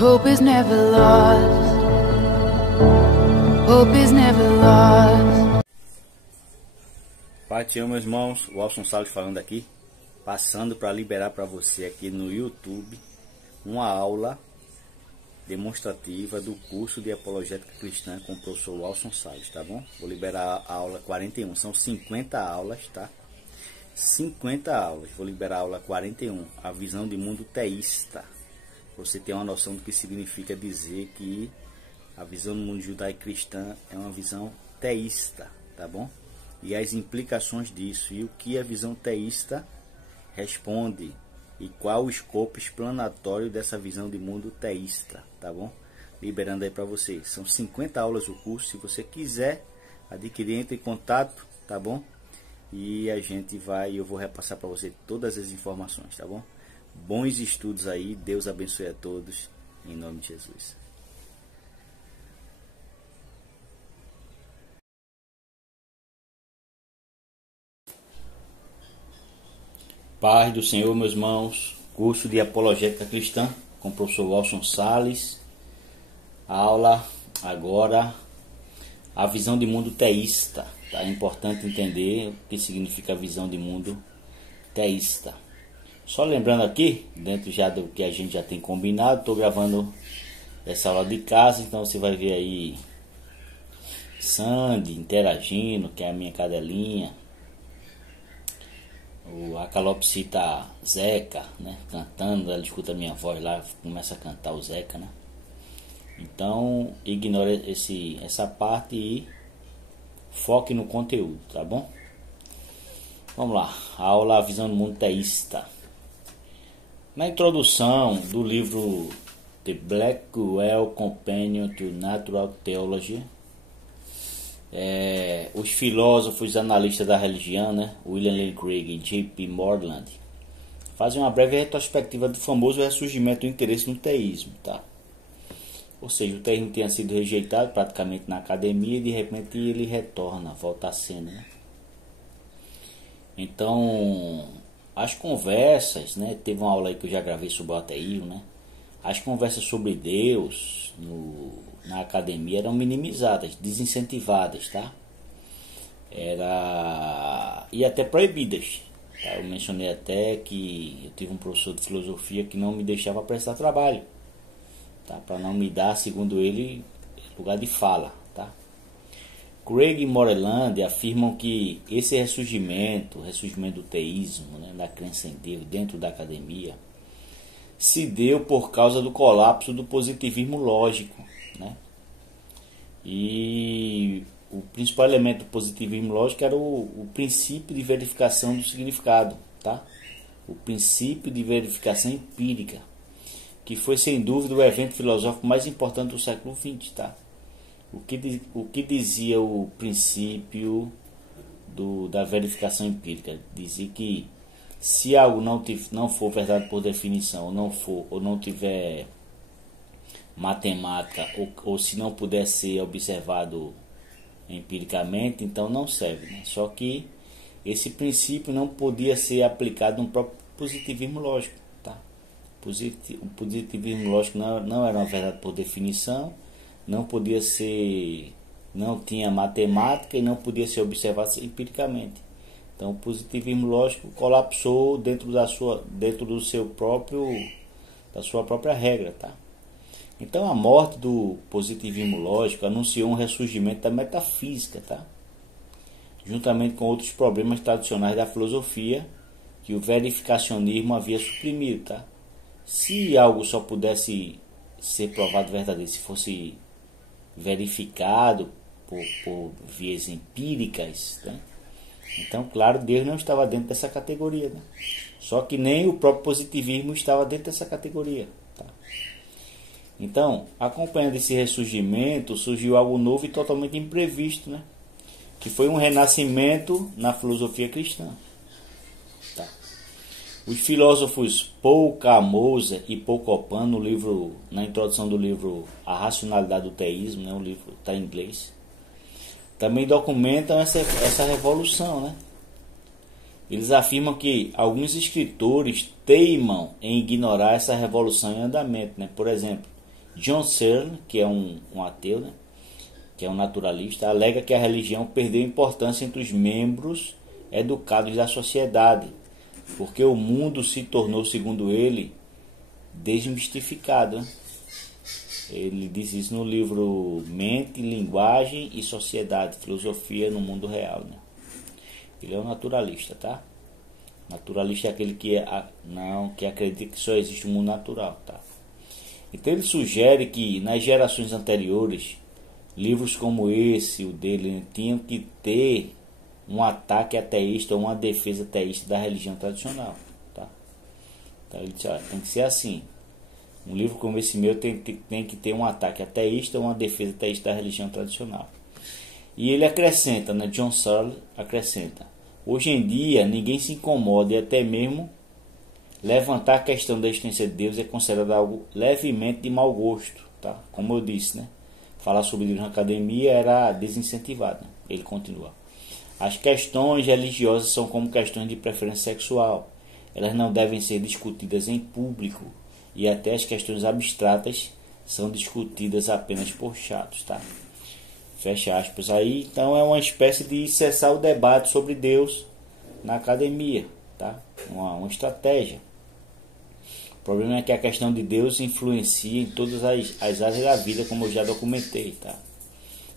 Hope is never lost. Hope is never lost. Pai, te amo, meus irmãos. O Alson Salles falando aqui, passando para liberar para você aqui no YouTube uma aula demonstrativa do curso de Apologética Cristã com o professor Alson Salles, tá bom? Vou liberar a aula 41, são 50 aulas, tá? 50 aulas, vou liberar a aula 41, a visão de mundo teísta. Você tem uma noção do que significa dizer que a visão do mundo judaico-cristã é uma visão teísta, tá bom? E as implicações disso, e o que a visão teísta responde, e qual o escopo explanatório dessa visão de mundo teísta, tá bom? Liberando aí para vocês. São 50 aulas o curso, se você quiser adquirir, entre em contato, tá bom? E a gente vai, eu vou repassar para você todas as informações, tá bom? Bons estudos aí, Deus abençoe a todos, em nome de Jesus. Paz do Senhor, meus irmãos. Curso de Apologética Cristã com o professor Alson Salles. Aula agora, a visão de mundo teísta. Tá? É importante entender o que significa a visão de mundo teísta. Só lembrando aqui, dentro já do que a gente já tem combinado, estou gravando essa aula de casa, então você vai ver aí Sandy interagindo, que é a minha cadelinha. A calopsita Zeca, né, cantando, ela escuta a minha voz lá, começa a cantar o Zeca, né? Então, ignore essa parte e foque no conteúdo, tá bom? Vamos lá, a aula A Visão do Mundo Teísta. Na introdução do livro The Blackwell Companion to Natural Theology, os filósofos analistas da religião, né, William Lane Craig e J.P. Moreland, fazem uma breve retrospectiva do famoso ressurgimento do interesse no teísmo, tá? Ou seja, o teísmo tinha sido rejeitado praticamente na academia e de repente ele retorna, volta à cena, né? Então, as conversas, né, teve uma aula aí que eu já gravei sobre o ateísmo, né? As conversas sobre Deus na academia eram minimizadas, desincentivadas, tá? E até proibidas, tá? Eu mencionei até que eu tive um professor de filosofia que não me deixava prestar trabalho, tá? Para não me dar, segundo ele, lugar de fala, tá? Craig e Moreland afirmam que esse ressurgimento do teísmo, né, da crença em Deus dentro da academia, se deu por causa do colapso do positivismo lógico, né? E o principal elemento do positivismo lógico era o princípio de verificação do significado, tá? O princípio de verificação empírica, que foi sem dúvida o evento filosófico mais importante do século XX, tá? O que dizia o princípio da verificação empírica? Dizia que se algo não for verdade por definição, ou não tiver matemática, ou se não puder ser observado empiricamente, então não serve, né? Só que esse princípio não podia ser aplicado no próprio positivismo lógico, tá? O positivismo lógico não era uma verdade por definição, não tinha matemática e não podia ser observado empiricamente. Então o positivismo lógico colapsou dentro da sua própria regra, tá? Então a morte do positivismo lógico anunciou um ressurgimento da metafísica, tá? Juntamente com outros problemas tradicionais da filosofia que o verificacionismo havia suprimido, tá? Se algo só pudesse ser provado verdadeiro se fosse verificado por vias empíricas, né? Então, claro, Deus não estava dentro dessa categoria, né? Só que nem o próprio positivismo estava dentro dessa categoria, tá? Então, acompanhando esse ressurgimento, surgiu algo novo e totalmente imprevisto, né? Que foi um renascimento na filosofia cristã, tá? Os filósofos Paul K. Moser e Paul Copan, na introdução do livro A Racionalidade do Teísmo, né? O livro está em inglês, também documentam essa revolução, né? Eles afirmam que alguns escritores teimam em ignorar essa revolução em andamento, né? Por exemplo, John Searle, que é um ateu, né, que é um naturalista, alega que a religião perdeu importância entre os membros educados da sociedade, porque o mundo se tornou, segundo ele, desmistificado, né? Ele diz isso no livro Mente, Linguagem e Sociedade, Filosofia no Mundo Real, né? Ele é um naturalista, tá? Naturalista é aquele que que acredita que só existe um mundo natural, tá? Então ele sugere que nas gerações anteriores, livros como esse, o dele, né, tinham que ter um ataque ateísta ou uma defesa ateísta da religião tradicional, tá? Então ele diz, tem que ser assim. Um livro como esse meu tem que ter um ataque ateísta ou uma defesa ateísta da religião tradicional. E ele acrescenta, né, John Searle acrescenta: hoje em dia ninguém se incomoda e até mesmo levantar a questão da existência de Deus é considerado algo levemente de mau gosto, tá? Como eu disse, né? Falar sobre Deus na academia era desincentivado, né? Ele continua: as questões religiosas são como questões de preferência sexual. Elas não devem ser discutidas em público e até as questões abstratas são discutidas apenas por chatos, tá? Fecha aspas aí. Então é uma espécie de cessar o debate sobre Deus na academia, tá? Uma estratégia. O problema é que a questão de Deus influencia em todas as áreas da vida, como eu já documentei, tá?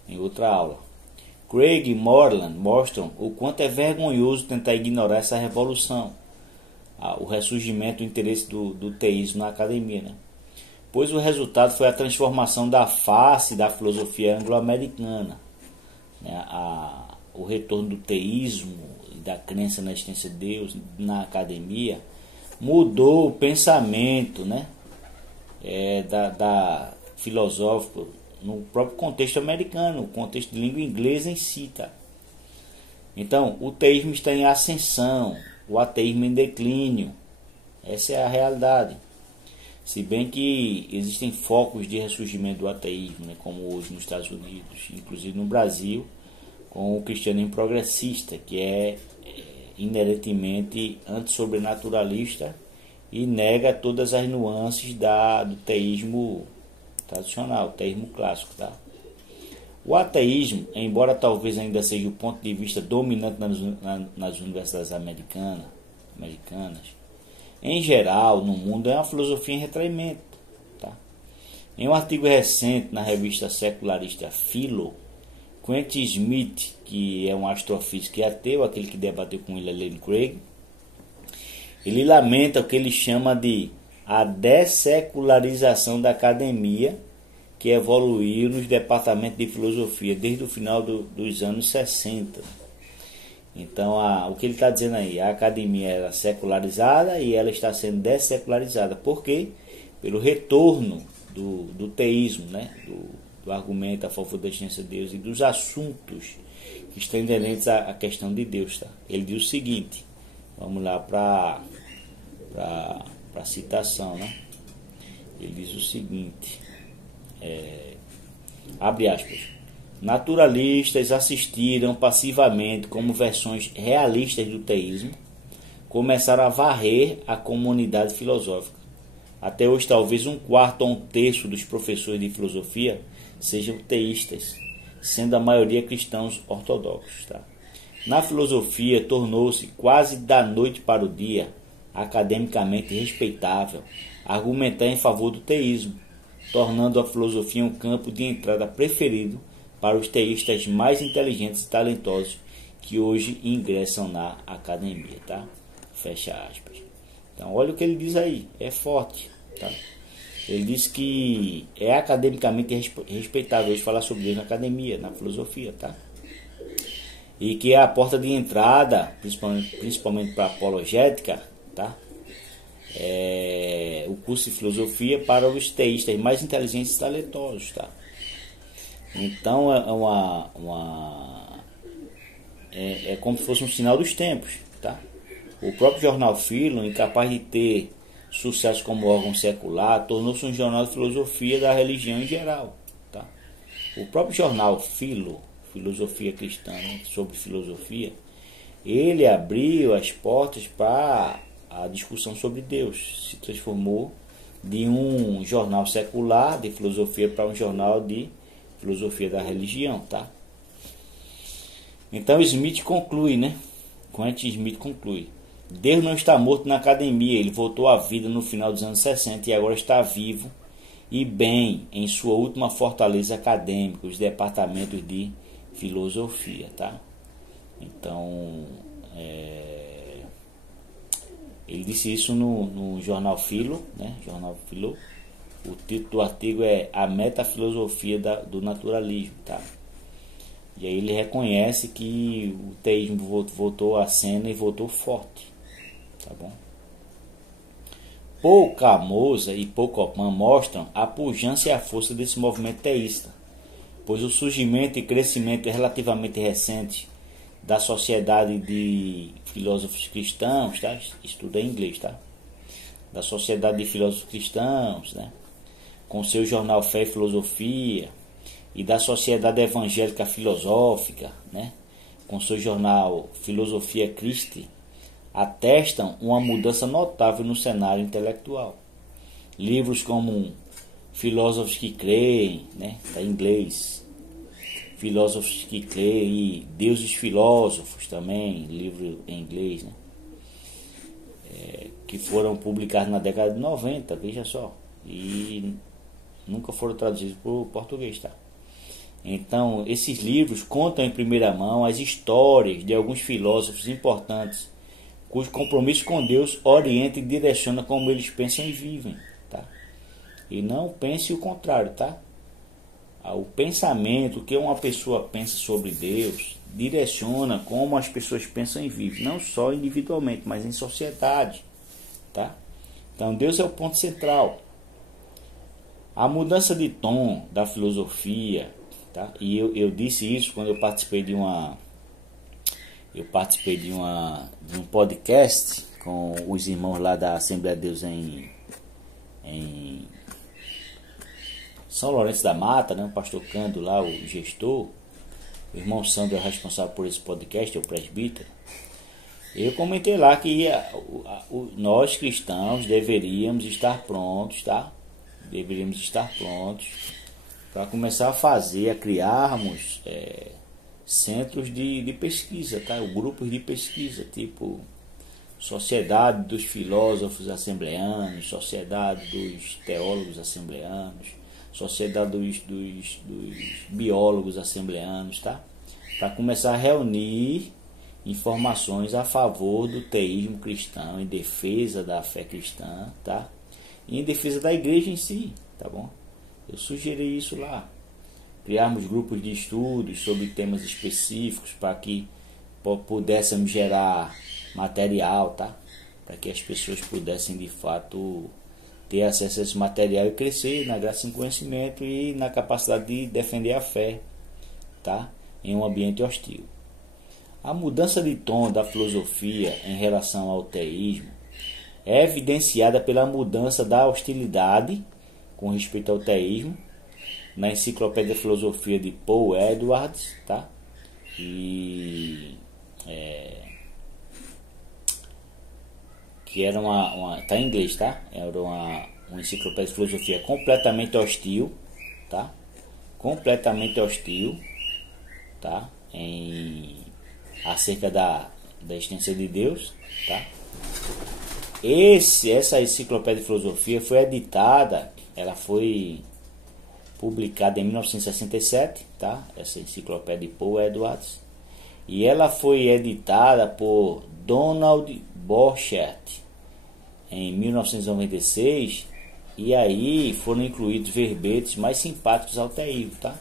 Em outra aula. Craig e Moreland mostram o quanto é vergonhoso tentar ignorar essa revolução, o ressurgimento do interesse do teísmo na academia, né? Pois o resultado foi a transformação da face da filosofia anglo-americana, né? O retorno do teísmo e da crença na existência de Deus na academia mudou o pensamento, né? Da filosófico no próprio contexto americano, o contexto de língua inglesa em si, tá? Então, o teísmo está em ascensão, o ateísmo em declínio. Essa é a realidade. Se bem que existem focos de ressurgimento do ateísmo, né, como hoje nos Estados Unidos, inclusive no Brasil, com o cristianismo progressista, que é inerentemente antissobrenaturalista e nega todas as nuances do teísmo tradicional, o teísmo clássico, tá? O ateísmo, embora talvez ainda seja o ponto de vista dominante nas universidades americanas, em geral, no mundo, é uma filosofia em retraimento, tá? Em um artigo recente na revista secularista Philo, Quentin Smith, que é um astrofísico e ateu, aquele que debateu com ele, Lane Craig, ele lamenta o que ele chama de a dessecularização da academia, que evoluiu nos departamentos de filosofia desde o final dos anos 60. Então, o que ele está dizendo aí? A academia era secularizada e ela está sendo dessecularizada. Por quê? Pelo retorno do teísmo, né? Do argumento a favor da existência de Deus e dos assuntos que estão inerentes à questão de Deus, tá? Ele diz o seguinte, vamos lá para a citação, né? Ele diz o seguinte, abre aspas: naturalistas assistiram passivamente como versões realistas do teísmo começaram a varrer a comunidade filosófica. Até hoje, talvez um quarto ou um terço dos professores de filosofia sejam teístas, sendo a maioria cristãos ortodoxos, tá? Na filosofia, tornou-se quase da noite para o dia academicamente respeitável argumentar em favor do teísmo, tornando a filosofia um campo de entrada preferido para os teístas mais inteligentes e talentosos que hoje ingressam na academia, tá? Fecha aspas. Então, olha o que ele diz aí, é forte, tá? Ele diz que é academicamente respeitável hoje falar sobre Deus na academia, na filosofia, tá? E que é a porta de entrada, principalmente para a apologética, tá? O curso de filosofia para os teístas mais inteligentes e talentosos, tá? Então é como se fosse um sinal dos tempos, tá? O próprio jornal Philo, incapaz de ter sucesso como órgão secular, tornou-se um jornal de filosofia da religião em geral, tá? O próprio jornal Philo, Filosofia Cristã, sobre filosofia, ele abriu as portas para a discussão sobre Deus, se transformou de um jornal secular de filosofia para um jornal de filosofia da religião, tá? Então Smith conclui, né? Quentin Smith conclui: Deus não está morto na academia, ele voltou à vida no final dos anos 60 e agora está vivo e bem em sua última fortaleza acadêmica, os departamentos de filosofia, tá? Então, ele disse isso no jornal Philo, né? Jornal Philo. O título do artigo é A Metafilosofia do Naturalismo, tá? E aí ele reconhece que o teísmo voltou à cena e voltou forte, tá bom? Paul Camosa e Paul Copan mostram a pujança e a força desse movimento teísta, pois o surgimento e crescimento relativamente recente da Sociedade de Filósofos Cristãos, tá? Estuda em inglês, tá? Da Sociedade de Filósofos Cristãos, né? Com seu jornal Fé e Filosofia, e da Sociedade Evangélica Filosófica, né? Com seu jornal Filosofia Christi, atestam uma mudança notável no cenário intelectual. Livros como Filósofos que Creem, né? Tá em inglês. Filósofos que Creem e Deuses Filósofos também, livro em inglês, né? Que foram publicados na década de 90, veja só. E nunca foram traduzidos para o português, tá? Então, esses livros contam em primeira mão as histórias de alguns filósofos importantes, cujo compromisso com Deus orienta e direciona como eles pensam e vivem, tá? E não pense o contrário, tá? O pensamento, o que uma pessoa pensa sobre Deus, direciona como as pessoas pensam e vivem, não só individualmente, mas em sociedade, tá? Então, Deus é o ponto central. A mudança de tom da filosofia, tá? E eu disse isso quando eu participei de um podcast com os irmãos lá da Assembleia de Deus em São Lourenço da Mata, né? O pastor Cando lá, o gestor, o irmão Sandro é responsável por esse podcast, é o presbítero. Eu comentei lá que nós cristãos deveríamos estar prontos, tá? Deveríamos estar prontos para começar a criarmos centros de pesquisa, tá? Grupos de pesquisa, tipo Sociedade dos Filósofos Assembleanos, Sociedade dos Teólogos Assembleanos, Sociedade dos Biólogos Assembleanos, tá? Para começar a reunir informações a favor do teísmo cristão, em defesa da fé cristã, tá? E em defesa da igreja em si, tá bom? Eu sugeri isso lá. Criarmos grupos de estudos sobre temas específicos para que pudéssemos gerar material, tá? Para que as pessoas pudessem de fato ter acesso a esse material e crescer na graça e no conhecimento e na capacidade de defender a fé, tá? Em um ambiente hostil. A mudança de tom da filosofia em relação ao teísmo é evidenciada pela mudança da hostilidade com respeito ao teísmo na Enciclopédia de Filosofia de Paul Edwards, tá? E que era tá em inglês, tá? Era uma enciclopédia de filosofia completamente hostil, tá? Completamente hostil, tá? Acerca da existência de Deus, tá? Essa enciclopédia de filosofia foi editada, ela foi publicada em 1967, tá? Essa enciclopédia de Paul Edwards, e ela foi editada por Donald Borchert em 1996, e aí foram incluídos verbetes mais simpáticos ao teísmo, tá?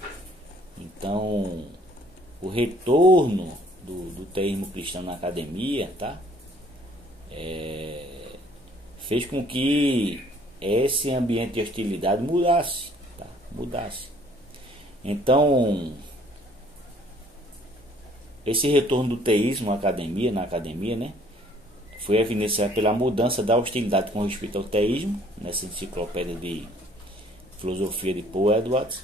Então, o retorno do teísmo cristão na academia, tá? Fez com que esse ambiente de hostilidade mudasse, tá? Então, esse retorno do teísmo na academia, né? Foi evidenciado pela mudança da hostilidade com respeito ao teísmo, nessa enciclopédia de filosofia de Paul Edwards,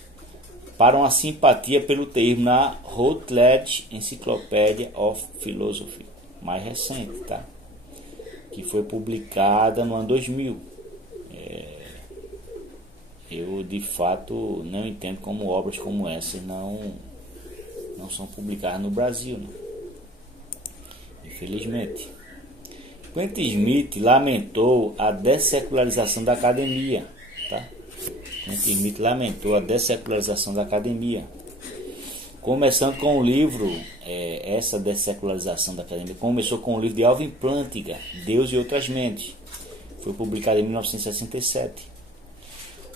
para uma simpatia pelo teísmo na Routledge Encyclopedia of Philosophy, mais recente, tá? Que foi publicada no ano 2000. eu de fato não entendo como obras como essas não são publicadas no Brasil, né? Infelizmente. Quentin Smith lamentou a dessecularização da academia, tá? Quentin Smith lamentou a dessecularização da academia, começando com o livro, essa dessecularização da academia começou com o livro de Alvin Plantinga, Deus e Outras Mentes, foi publicado em 1967.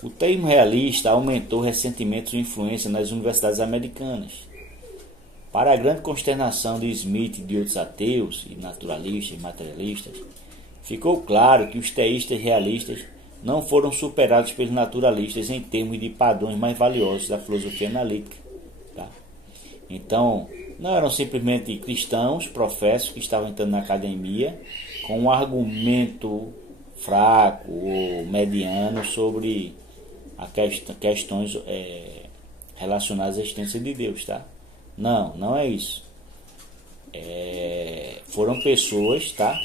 O termo realista aumentou recentemente sua influência nas universidades americanas. Para a grande consternação de Smith e de outros ateus e naturalistas e materialistas, ficou claro que os teístas realistas não foram superados pelos naturalistas em termos de padrões mais valiosos da filosofia analítica. Tá? Então, não eram simplesmente cristãos, professos que estavam entrando na academia com um argumento fraco ou mediano sobre questões relacionadas à existência de Deus, tá? Não é isso. Foram pessoas, tá,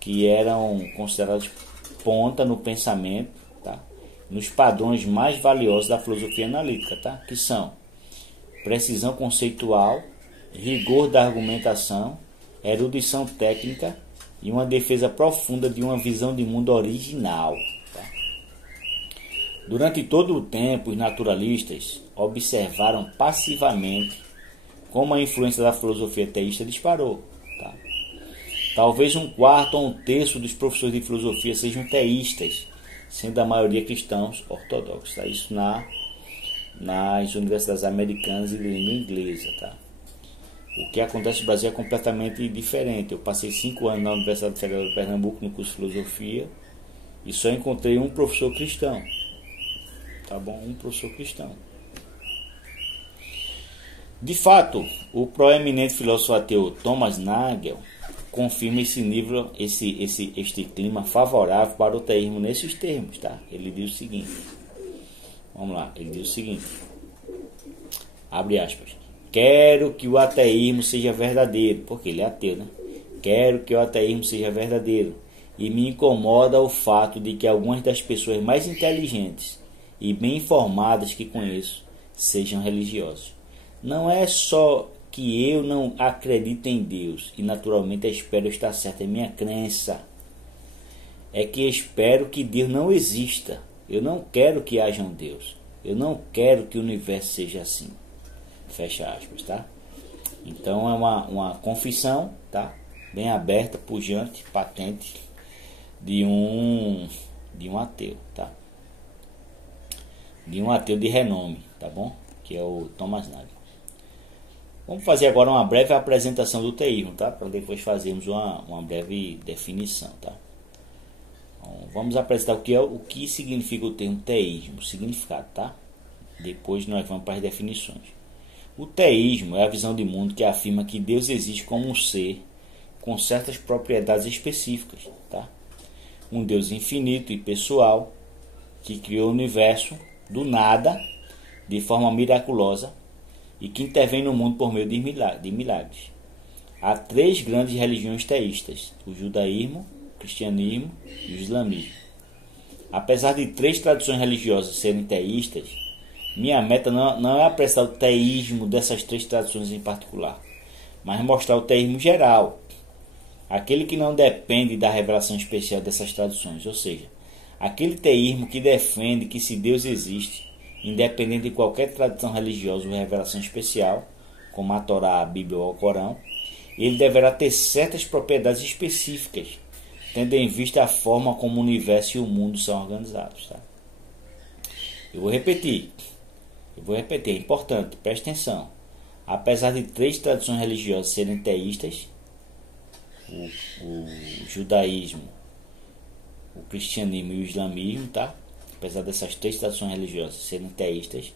que eram consideradas ponta no pensamento, tá, nos padrões mais valiosos da filosofia analítica, tá, que são precisão conceitual, rigor da argumentação, erudição técnica e uma defesa profunda de uma visão de mundo original. Tá? Durante todo o tempo, os naturalistas observaram passivamente como a influência da filosofia teísta disparou. Tá? Talvez um quarto ou um terço dos professores de filosofia sejam teístas, sendo a maioria cristãos ortodoxos. Tá? Isso nas universidades americanas e de língua inglesa. Tá? O que acontece no Brasil é completamente diferente. Eu passei 5 anos na Universidade Federal de Pernambuco no curso de filosofia e só encontrei um professor cristão. Tá bom? Um professor cristão. De fato, o proeminente filósofo ateu Thomas Nagel confirma esse nível, este clima favorável para o teísmo nesses termos, tá? Ele diz o seguinte, vamos lá, ele diz o seguinte, abre aspas, quero que o ateísmo seja verdadeiro, porque ele é ateu, né? Quero que o ateísmo seja verdadeiro e me incomoda o fato de que algumas das pessoas mais inteligentes e bem informadas que conheço sejam religiosas. Não é só que eu não acredito em Deus e naturalmente espero estar certo em minha crença. É que espero que Deus não exista. Eu não quero que haja um Deus. Eu não quero que o universo seja assim. Fecha aspas, tá? Então é uma confissão, tá? Bem aberta, pujante, patente de um ateu, tá? De um ateu de renome, tá bom? Que é o Thomas Nagel. Vamos fazer agora uma breve apresentação do teísmo, tá? Para depois fazermos uma breve definição, tá? Então, vamos apresentar o que significa o termo teísmo, o significado, tá? Depois nós vamos para as definições. O teísmo é a visão de mundo que afirma que Deus existe como um ser com certas propriedades específicas, tá? Um Deus infinito e pessoal que criou o universo do nada, de forma miraculosa, e que intervém no mundo por meio de milagres. Há 3 grandes religiões teístas, o judaísmo, o cristianismo e o islamismo. Apesar de 3 tradições religiosas serem teístas, minha meta não é apreciar o teísmo dessas 3 tradições em particular, mas mostrar o teísmo geral, aquele que não depende da revelação especial dessas tradições, ou seja, aquele teísmo que defende que se Deus existe, independente de qualquer tradição religiosa ou revelação especial, como a Torá, a Bíblia ou o Corão, ele deverá ter certas propriedades específicas, tendo em vista a forma como o universo e o mundo são organizados. Tá? Eu vou repetir, é importante, preste atenção. Apesar de 3 tradições religiosas serem teístas, o judaísmo, o cristianismo e o islamismo, tá? Apesar dessas 3 tradições religiosas serem teístas,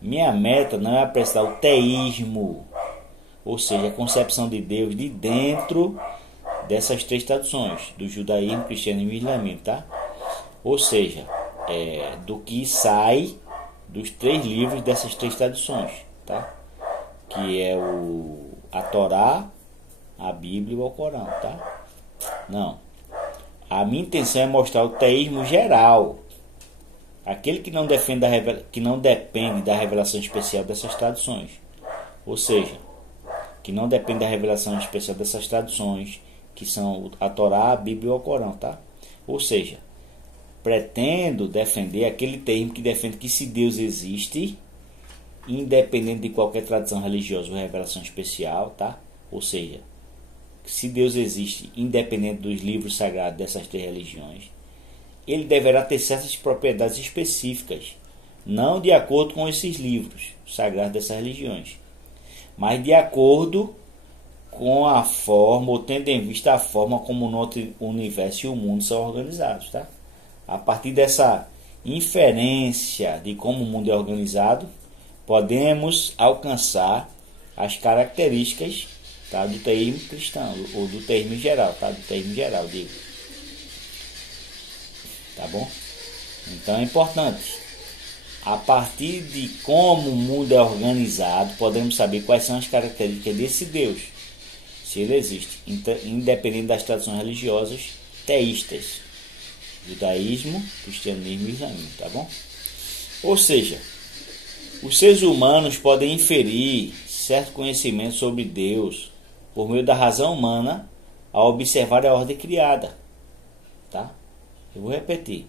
minha meta não é apreciar o teísmo, ou seja, a concepção de Deus de dentro dessas 3 tradições, do judaísmo, cristianismo e islamismo, tá? Ou seja, do que sai dos 3 livros dessas 3 tradições, tá? Que é a Torá, a Bíblia e o Corão, tá? Não. A minha intenção é mostrar o teísmo geral, aquele que não depende da revelação especial dessas traduções. Ou seja, que não depende da revelação especial dessas traduções, que são a Torá, a Bíblia e o Corão, tá? Ou seja, pretendo defender aquele termo que defende que se Deus existe, independente de qualquer tradição religiosa ou revelação especial, tá? Ou seja, se Deus existe, independente dos livros sagrados dessas três religiões, ele deverá ter certas propriedades específicas, não de acordo com esses livros sagrados dessas religiões, mas de acordo com a forma, ou tendo em vista a forma como o nosso universo e o mundo são organizados, tá? A partir dessa inferência de como o mundo é organizado, podemos alcançar as características, tá, do termo cristão, ou do termo geral, tá? Do termo geral, digo. Tá bom? Então é importante. A partir de como o mundo é organizado, podemos saber quais são as características desse Deus, se ele existe, independente das tradições religiosas teístas, judaísmo, cristianismo e islamismo, tá bom? Ou seja, os seres humanos podem inferir certo conhecimento sobre Deus por meio da razão humana ao observar a ordem criada, tá? Eu vou repetir.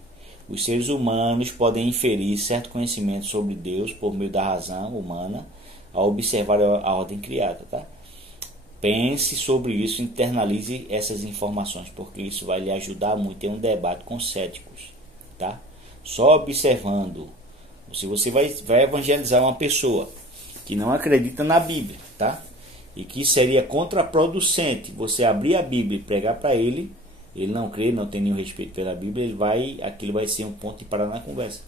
Os seres humanos podem inferir certo conhecimento sobre Deus por meio da razão humana ao observar a ordem criada, tá? Pense sobre isso, internalize essas informações, porque isso vai lhe ajudar muito em um debate com céticos, tá? Só observando, se você vai evangelizar uma pessoa que não acredita na Bíblia, tá? E que seria contraproducente você abrir a Bíblia e pregar para ele não crê, não tem nenhum respeito pela Bíblia, aquilo vai ser um ponto de parar na conversa.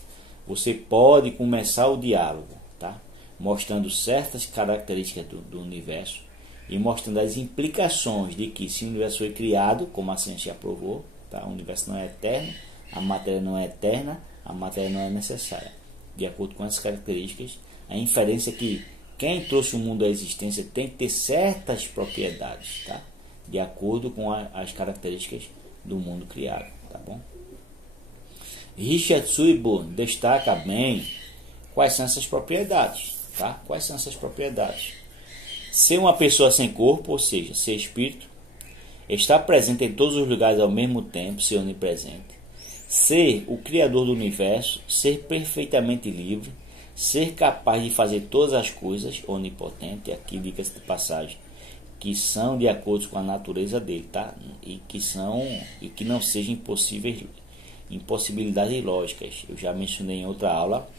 Você pode começar o diálogo, tá? Mostrando certas características do universo e mostrando as implicações de que se o universo foi criado, como a ciência aprovou, tá? O universo não é eterno, a matéria não é eterna, a matéria não é necessária. De acordo com essas características, a inferência é que quem trouxe o mundo à existência tem que ter certas propriedades, tá? De acordo com as características do mundo criado, tá bom? Richard Swinburne destaca bem quais são essas propriedades, tá? Quais são essas propriedades? Ser uma pessoa sem corpo, ou seja, ser espírito, estar presente em todos os lugares ao mesmo tempo, ser onipresente, ser o criador do universo, ser perfeitamente livre, ser capaz de fazer todas as coisas, onipotente, aqui dica-se de passagem, que são de acordo com a natureza dele, tá? E que não sejam impossibilidades lógicas. Eu já mencionei em outra aula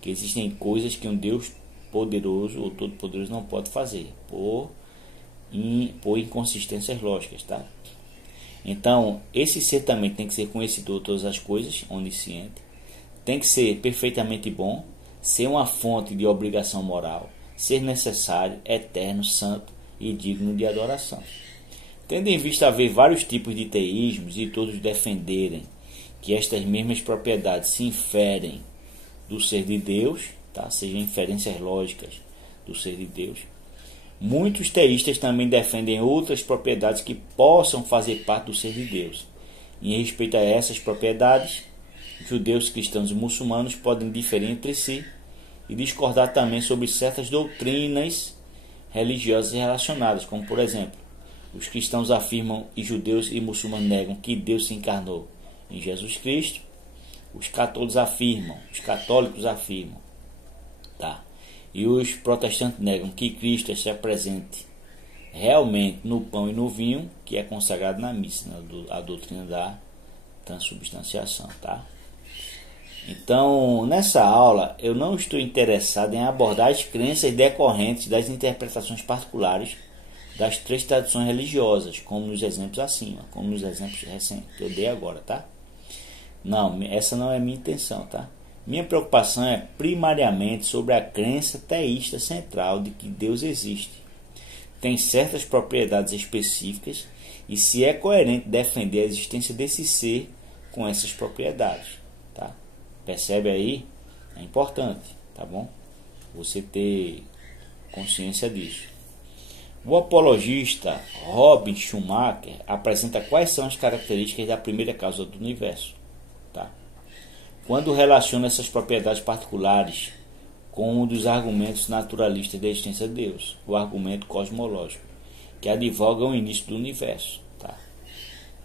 que existem coisas que um Deus poderoso ou todo-poderoso não pode fazer por inconsistências lógicas, tá? Então, esse ser também tem que ser conhecedor de todas as coisas, onisciente, tem que ser perfeitamente bom, ser uma fonte de obrigação moral, ser necessário, eterno, santo e digno de adoração. Tendo em vista haver vários tipos de teísmos e todos defenderem que estas mesmas propriedades se inferem do ser de Deus, tá? Sejam inferências lógicas do ser de Deus, muitos teístas também defendem outras propriedades que possam fazer parte do ser de Deus. Em respeito a essas propriedades, judeus, cristãos e muçulmanos podem diferir entre si e discordar também sobre certas doutrinas religiosas relacionadas, como por exemplo, os cristãos afirmam e judeus e muçulmanos negam que Deus se encarnou em Jesus Cristo. Os católicos afirmam, tá? E os protestantes negam que Cristo está presente realmente no pão e no vinho, que é consagrado na missa, a doutrina da transubstanciação, tá? Então, nessa aula, eu não estou interessado em abordar as crenças decorrentes das interpretações particulares das três tradições religiosas, como nos exemplos acima, como nos exemplos recentes que eu dei agora, tá? Não, essa não é a minha intenção, tá? Minha preocupação é primariamente sobre a crença teísta central de que Deus existe, tem certas propriedades específicas e se é coerente defender a existência desse ser com essas propriedades, tá? Percebe aí? É importante, tá bom? Você ter consciência disso. O apologista Robin Schumacher apresenta quais são as características da primeira causa do universo, tá? quando relaciona essas propriedades particulares com um dos argumentos naturalistas da existência de Deus, o argumento cosmológico, que advoga o início do universo. Tá?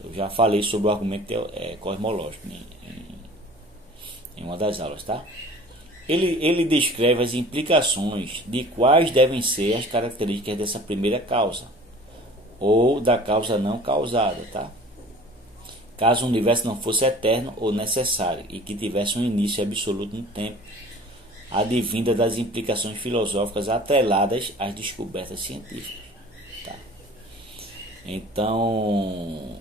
Eu já falei sobre o argumento cosmológico em uma das aulas. Tá? Ele descreve as implicações de quais devem ser as características dessa primeira causa, ou da causa não causada, tá? Caso o universo não fosse eterno ou necessário e que tivesse um início absoluto no tempo, advinda das implicações filosóficas atreladas às descobertas científicas. Tá? Então,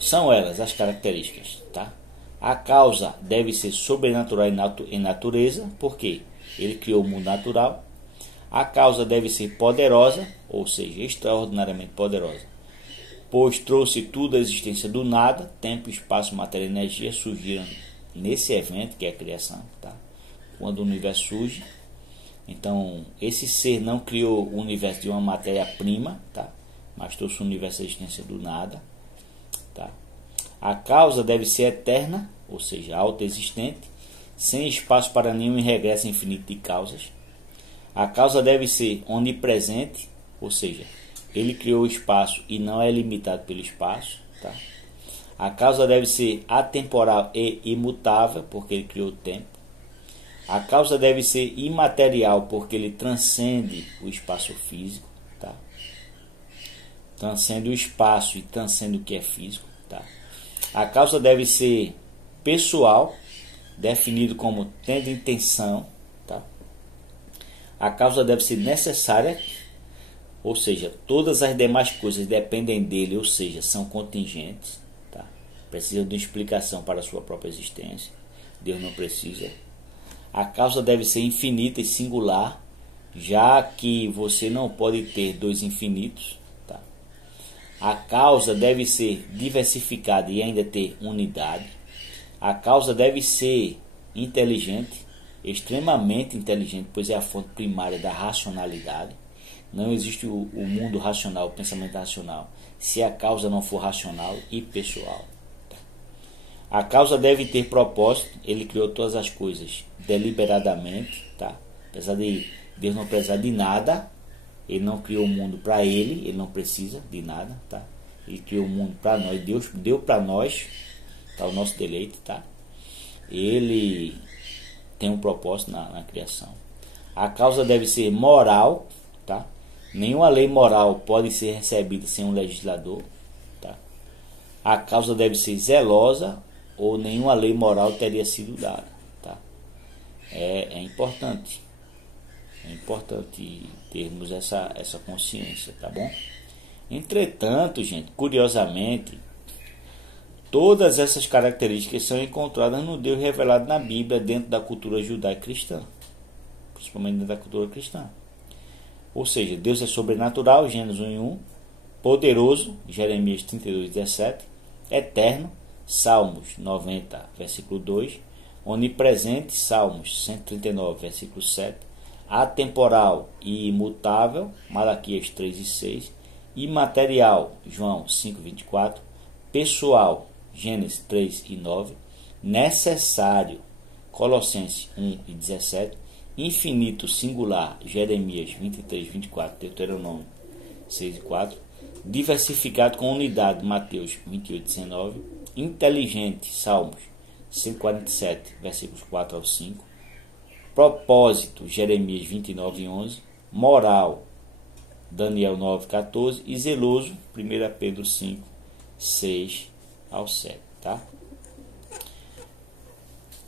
são elas as características. Tá? A causa deve ser sobrenatural em natureza, porque ele criou o mundo natural. A causa deve ser poderosa, ou seja, extraordinariamente poderosa, pois trouxe tudo à existência do nada. Tempo, espaço, matéria e energia surgiram nesse evento que é a criação. Tá? Quando o universo surge, então esse ser não criou o universo de uma matéria-prima, tá? Mas trouxe o universo à existência do nada. Tá? A causa deve ser eterna, ou seja, autoexistente, sem espaço para nenhum regresso infinito de causas. A causa deve ser onipresente, ou seja, ele criou o espaço e não é limitado pelo espaço. Tá? A causa deve ser atemporal e imutável, porque ele criou o tempo. A causa deve ser imaterial, porque ele transcende o espaço físico. Tá? Transcende o espaço e transcende o que é físico. Tá? A causa deve ser pessoal, definido como tendo intenção. Tá? A causa deve ser necessária, ou seja, todas as demais coisas dependem dele, ou seja, são contingentes. Tá? Precisam de uma explicação para a sua própria existência. Deus não precisa. A causa deve ser infinita e singular, já que você não pode ter dois infinitos. Tá? A causa deve ser diversificada e ainda ter unidade. A causa deve ser inteligente, extremamente inteligente, pois é a fonte primária da racionalidade. Não existe o mundo racional, o pensamento racional, se a causa não for racional e pessoal. A causa deve ter propósito. Ele criou todas as coisas deliberadamente. Tá? Apesar de Deus não precisar de nada, ele não criou o mundo para ele não precisa de nada. Tá? Ele criou o mundo para nós, Deus deu para nós, tá? O nosso deleite. Tá? Ele tem um propósito na criação. A causa deve ser moral. Tá? Nenhuma lei moral pode ser recebida sem um legislador. Tá? A causa deve ser zelosa, ou nenhuma lei moral teria sido dada. Tá? É importante. É importante termos essa consciência, tá bom? Entretanto, gente, curiosamente, todas essas características são encontradas no Deus revelado na Bíblia, dentro da cultura judaico-cristã, principalmente dentro da cultura cristã. Ou seja, Deus é sobrenatural, Gênesis 1:1, poderoso, Jeremias 32:17, eterno, Salmos 90, versículo 2, onipresente, Salmos 139, versículo 7, atemporal e imutável, Malaquias 3:6, imaterial, João 5:24, pessoal, Gênesis 3:9, necessário, Colossenses 1:17, infinito singular, Jeremias 23:24, Deuteronômio 6:4, diversificado com unidade, Mateus 28:19, inteligente, Salmos 147, versículos 4 ao 5, propósito, Jeremias 29:11, moral, Daniel 9:14 e zeloso, 1 Pedro 5:6 ao 7. Tá?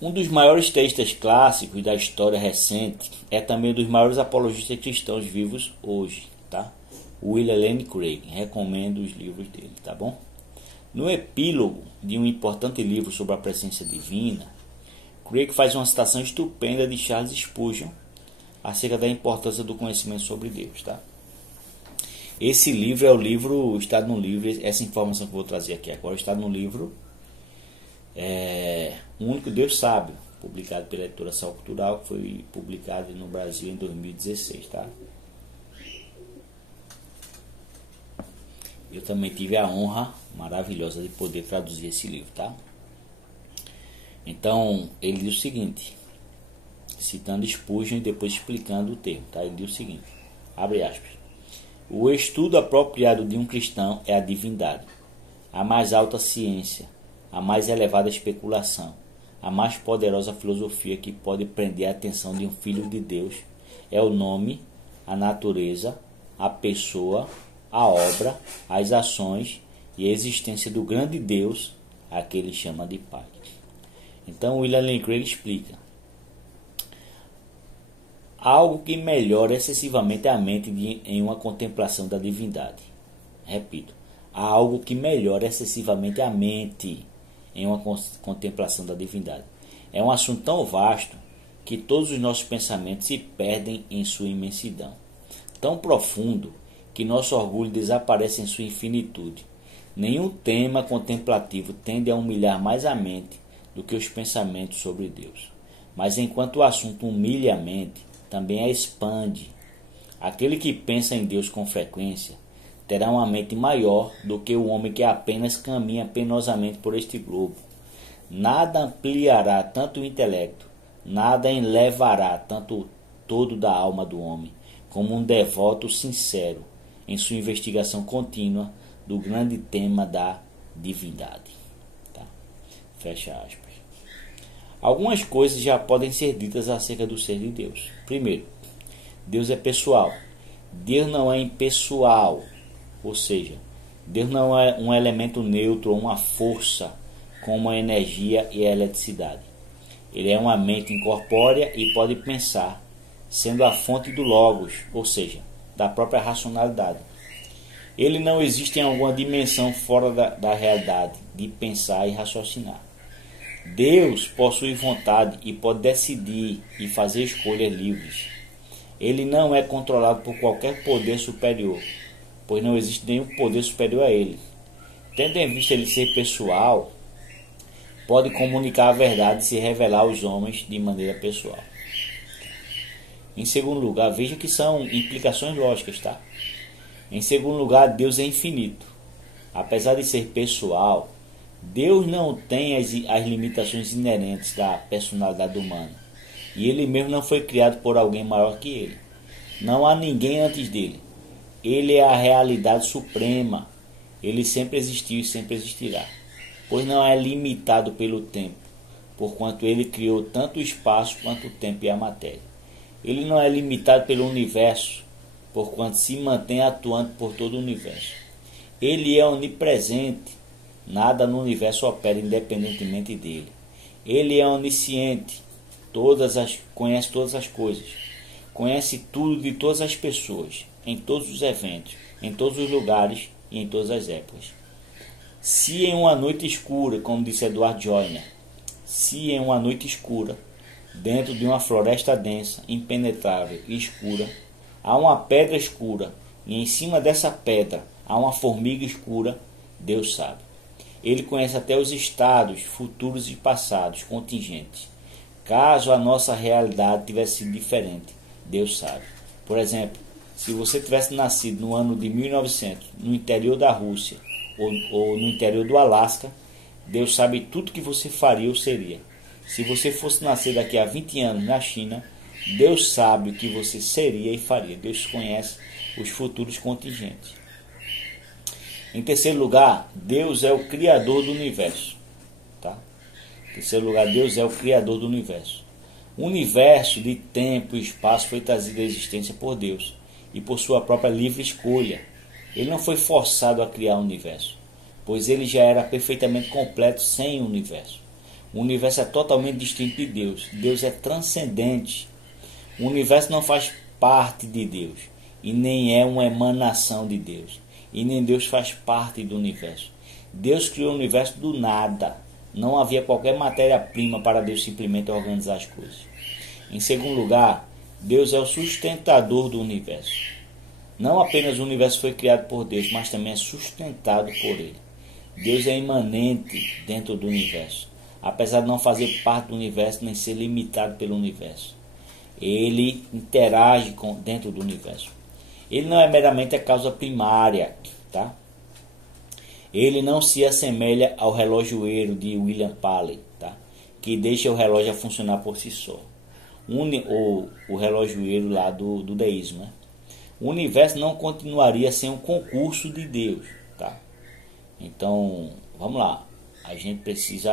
Um dos maiores teístas clássicos da história recente é também um dos maiores apologistas cristãos vivos hoje, tá? William Lane Craig. Recomendo os livros dele, tá bom? No epílogo de um importante livro sobre a presença divina, Craig faz uma citação estupenda de Charles Spurgeon acerca da importância do conhecimento sobre Deus, tá? Esse livro é o livro, está no livro, essa informação que eu vou trazer aqui agora está no livro O Único Deus Sábio, publicado pela editora Sal Cultural, que foi publicado no Brasil em 2016, tá? Eu também tive a honra maravilhosa de poder traduzir esse livro, tá? Então, ele diz o seguinte, citando Spurgeon e depois explicando o termo, tá? Ele diz o seguinte, abre aspas, o estudo apropriado de um cristão é a divindade, a mais alta ciência, a mais elevada especulação, a mais poderosa filosofia que pode prender a atenção de um filho de Deus é o nome, a natureza, a pessoa, a obra, as ações e a existência do grande Deus, a que ele chama de Pai. Então William Lane Craig explica: algo que melhora excessivamente a mente em uma contemplação da divindade. Repito, há algo que melhora excessivamente a mente em uma contemplação da divindade. É um assunto tão vasto que todos os nossos pensamentos se perdem em sua imensidão. Tão profundo que nosso orgulho desaparece em sua infinitude. Nenhum tema contemplativo tende a humilhar mais a mente do que os pensamentos sobre Deus. Mas enquanto o assunto humilha a mente, também a expande. Aquele que pensa em Deus com frequência terá uma mente maior do que o homem que apenas caminha penosamente por este globo. Nada ampliará tanto o intelecto, nada elevará tanto todo da alma do homem, como um devoto sincero em sua investigação contínua do grande tema da divindade. Tá? Fecha aspas. Algumas coisas já podem ser ditas acerca do ser de Deus. Primeiro, Deus é pessoal. Deus não é impessoal, ou seja, Deus não é um elemento neutro ou uma força como a energia e a eletricidade. Ele é uma mente incorpórea e pode pensar, sendo a fonte do logos, ou seja, da própria racionalidade. Ele não existe em alguma dimensão fora da realidade de pensar e raciocinar. Deus possui vontade e pode decidir e fazer escolhas livres. Ele não é controlado por qualquer poder superior, pois não existe nenhum poder superior a ele. Tendo em vista ele ser pessoal, pode comunicar a verdade e se revelar aos homens de maneira pessoal. Em segundo lugar, veja que são implicações lógicas, tá? Em segundo lugar, Deus é infinito. Apesar de ser pessoal, Deus não tem as limitações inerentes da personalidade humana. E ele mesmo não foi criado por alguém maior que ele. Não há ninguém antes dele. Ele é a realidade suprema. Ele sempre existiu e sempre existirá. Pois não é limitado pelo tempo, porquanto ele criou tanto o espaço quanto o tempo e a matéria. Ele não é limitado pelo universo, porquanto se mantém atuante por todo o universo. Ele é onipresente. Nada no universo opera independentemente dele. Ele é onisciente, conhece todas as coisas, conhece tudo de todas as pessoas, em todos os eventos, em todos os lugares e em todas as épocas. Se em uma noite escura, como disse Edward Joyner, se em uma noite escura, dentro de uma floresta densa, impenetrável e escura, há uma pedra escura e em cima dessa pedra há uma formiga escura, Deus sabe. Ele conhece até os estados futuros e passados contingentes. Caso a nossa realidade tivesse sido diferente, Deus sabe. Por exemplo, se você tivesse nascido no ano de 1900, no interior da Rússia ou no interior do Alasca, Deus sabe tudo que você faria ou seria. Se você fosse nascer daqui a 20 anos na China, Deus sabe o que você seria e faria. Deus conhece os futuros contingentes. Em terceiro lugar, Deus é o Criador do universo. Tá? Em terceiro lugar, Deus é o Criador do universo. O universo de tempo e espaço foi trazido à existência por Deus e por sua própria livre escolha. Ele não foi forçado a criar o universo, pois ele já era perfeitamente completo sem o universo. O universo é totalmente distinto de Deus. Deus é transcendente. O universo não faz parte de Deus e nem é uma emanação de Deus. E nem Deus faz parte do universo. Deus criou o universo do nada. Não havia qualquer matéria-prima para Deus simplesmente organizar as coisas. Em segundo lugar, Deus é o sustentador do universo. Não apenas o universo foi criado por Deus, mas também é sustentado por Ele. Deus é imanente dentro do universo, apesar de não fazer parte do universo nem ser limitado pelo universo. Ele interage dentro do universo. Ele não é meramente a causa primária, tá? Ele não se assemelha ao relojoeiro de William Paley, tá? que deixa o relógio a funcionar por si só. O relojoeiro lá do deísmo, né? O universo não continuaria sem um concurso de Deus, tá? Então, vamos lá. A gente precisa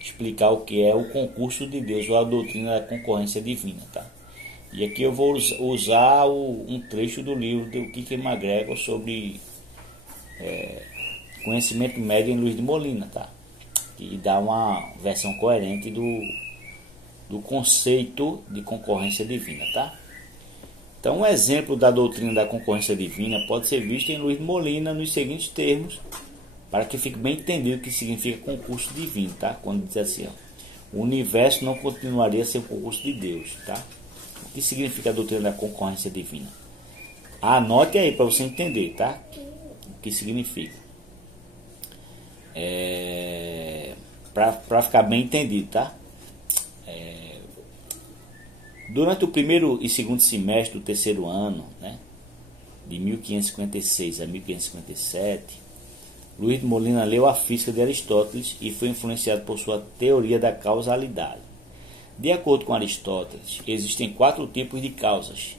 explicar o que é o concurso de Deus, ou a doutrina da concorrência divina, tá? E aqui eu vou usar um trecho do livro do Kiki McGregor sobre conhecimento médio em Luiz de Molina, tá? Que dá uma versão coerente do conceito de concorrência divina, tá? Então, um exemplo da doutrina da concorrência divina pode ser visto em Luiz de Molina nos seguintes termos, para que fique bem entendido o que significa concurso divino, tá? Quando diz assim, ó, o universo não continuaria sem o concurso de Deus, tá? O que significa a doutrina da concorrência divina? Anote aí para você entender, tá? O que significa. Para ficar bem entendido, tá? Durante o primeiro e segundo semestre do terceiro ano, né, de 1556 a 1557, Luiz de Molina leu a Física de Aristóteles e foi influenciado por sua teoria da causalidade. De acordo com Aristóteles, existem 4 tipos de causas.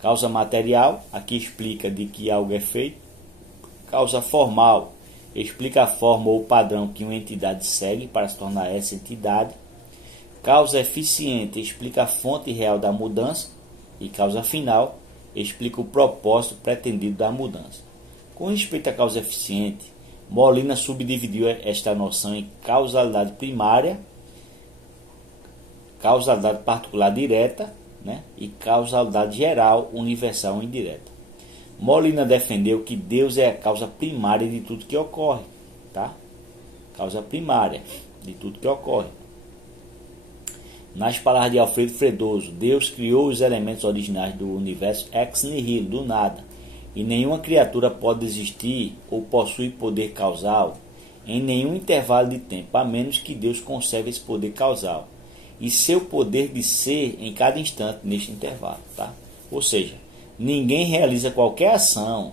Causa material, aqui explica de que algo é feito. Causa formal, explica a forma ou padrão que uma entidade segue para se tornar essa entidade. Causa eficiente, explica a fonte real da mudança. E causa final, explica o propósito pretendido da mudança. Com respeito à causa eficiente, Molina subdividiu esta noção em causalidade primária, causalidade particular direta, né, e causalidade geral, universal ou indireta. Molina defendeu que Deus é a causa primária de tudo que ocorre, tá? Causa primária de tudo que ocorre. Nas palavras de Alfredo Fredoso, Deus criou os elementos originais do universo ex nihilo, do nada, e nenhuma criatura pode existir ou possuir poder causal em nenhum intervalo de tempo, a menos que Deus conserve esse poder causal e seu poder de ser em cada instante neste intervalo, tá? Ou seja, ninguém realiza qualquer ação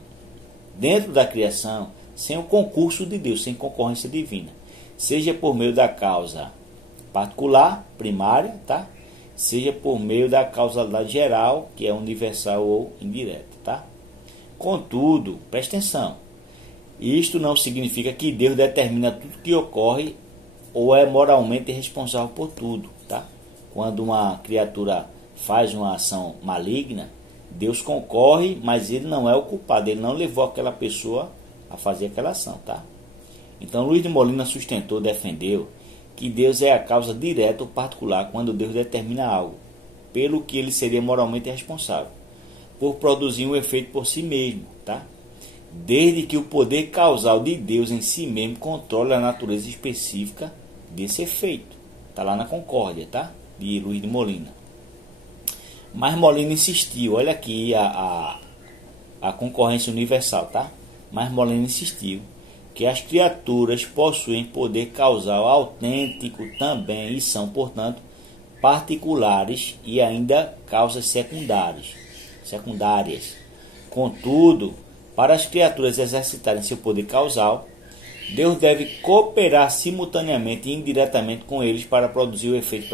dentro da criação sem o concurso de Deus, sem concorrência divina, seja por meio da causa particular, primária, tá? Seja por meio da causalidade geral, que é universal ou indireta, tá? Contudo, preste atenção, isto não significa que Deus determina tudo que ocorre ou é moralmente responsável por tudo, tá? Quando uma criatura faz uma ação maligna, Deus concorre, mas ele não é o culpado, ele não levou aquela pessoa a fazer aquela ação, tá? Então Luiz de Molina sustentou, defendeu que Deus é a causa direta ou particular quando Deus determina algo, pelo que ele seria moralmente responsável, por produzir um efeito por si mesmo, tá? Desde que o poder causal de Deus em si mesmo controle a natureza específica desse efeito. Está lá na Concórdia, tá? De Luiz de Molina. Mas Molina insistiu, olha aqui a concorrência universal, tá? Mas Molina insistiu que as criaturas possuem poder causal autêntico também e são, portanto, particulares e ainda causas secundárias. Contudo, para as criaturas exercitarem seu poder causal, Deus deve cooperar simultaneamente e indiretamente com eles para produzir o efeito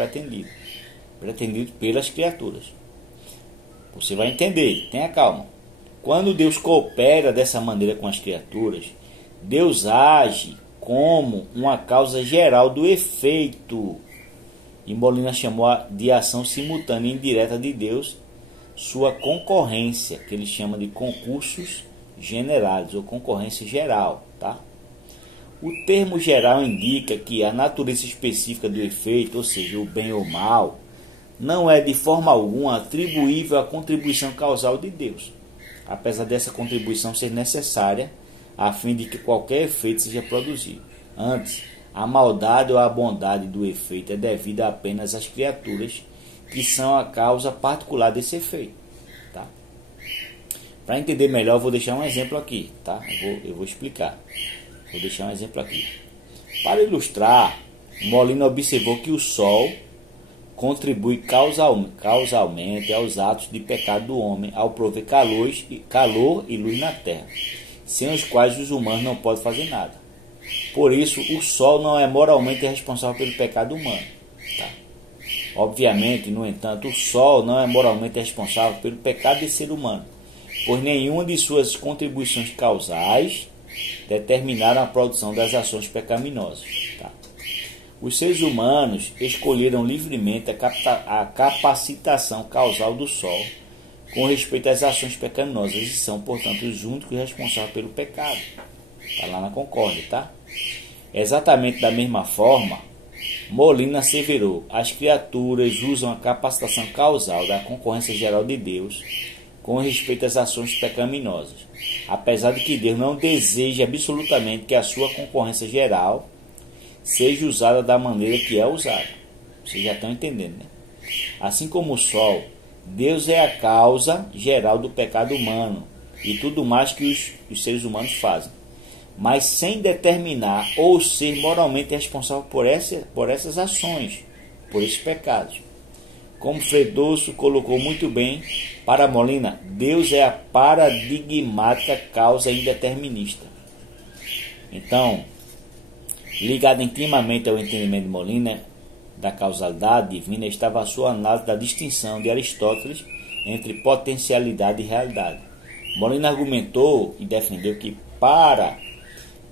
pretendido pelas criaturas. Você vai entender, tenha calma. Quando Deus coopera dessa maneira com as criaturas, Deus age como uma causa geral do efeito. E Molina chamou de ação simultânea e indireta de Deus sua concorrência, que ele chama de concursos generados ou concorrência geral, tá? O termo geral indica que a natureza específica do efeito, ou seja, o bem ou mal, não é de forma alguma atribuível à contribuição causal de Deus, apesar dessa contribuição ser necessária a fim de que qualquer efeito seja produzido. Antes, a maldade ou a bondade do efeito é devida apenas às criaturas, que são a causa particular desse efeito, tá? Para entender melhor, eu vou deixar um exemplo aqui, tá? Eu vou explicar. Vou deixar um exemplo aqui. Para ilustrar, Molina observou que o Sol contribui causalmente aos atos de pecado do homem ao prover calor e luz na terra, sem os quais os humanos não podem fazer nada. Por isso, o Sol não é moralmente responsável pelo pecado humano. Tá? Obviamente, no entanto, o Sol não é moralmente responsável pelo pecado do ser humano, pois nenhuma de suas contribuições causais determinaram a produção das ações pecaminosas. Tá? Os seres humanos escolheram livremente a capacitação causal do Sol com respeito às ações pecaminosas e são, portanto, os únicos responsáveis pelo pecado. Está lá na Concórdia, tá? Exatamente da mesma forma, Molina asseverou: as criaturas usam a capacitação causal da concorrência geral de Deus com respeito às ações pecaminosas, apesar de que Deus não deseja absolutamente que a sua concorrência geral seja usada da maneira que é usada. Vocês já estão entendendo, né? Assim como o Sol, Deus é a causa geral do pecado humano e tudo mais que os seres humanos fazem, mas sem determinar ou ser moralmente responsável por essas ações, por esses pecados. Como Fredoso colocou muito bem para Molina, Deus é a paradigmática causa indeterminista. Então, ligado intimamente ao entendimento de Molina da causalidade divina, estava a sua análise da distinção de Aristóteles entre potencialidade e realidade. Molina argumentou e defendeu que para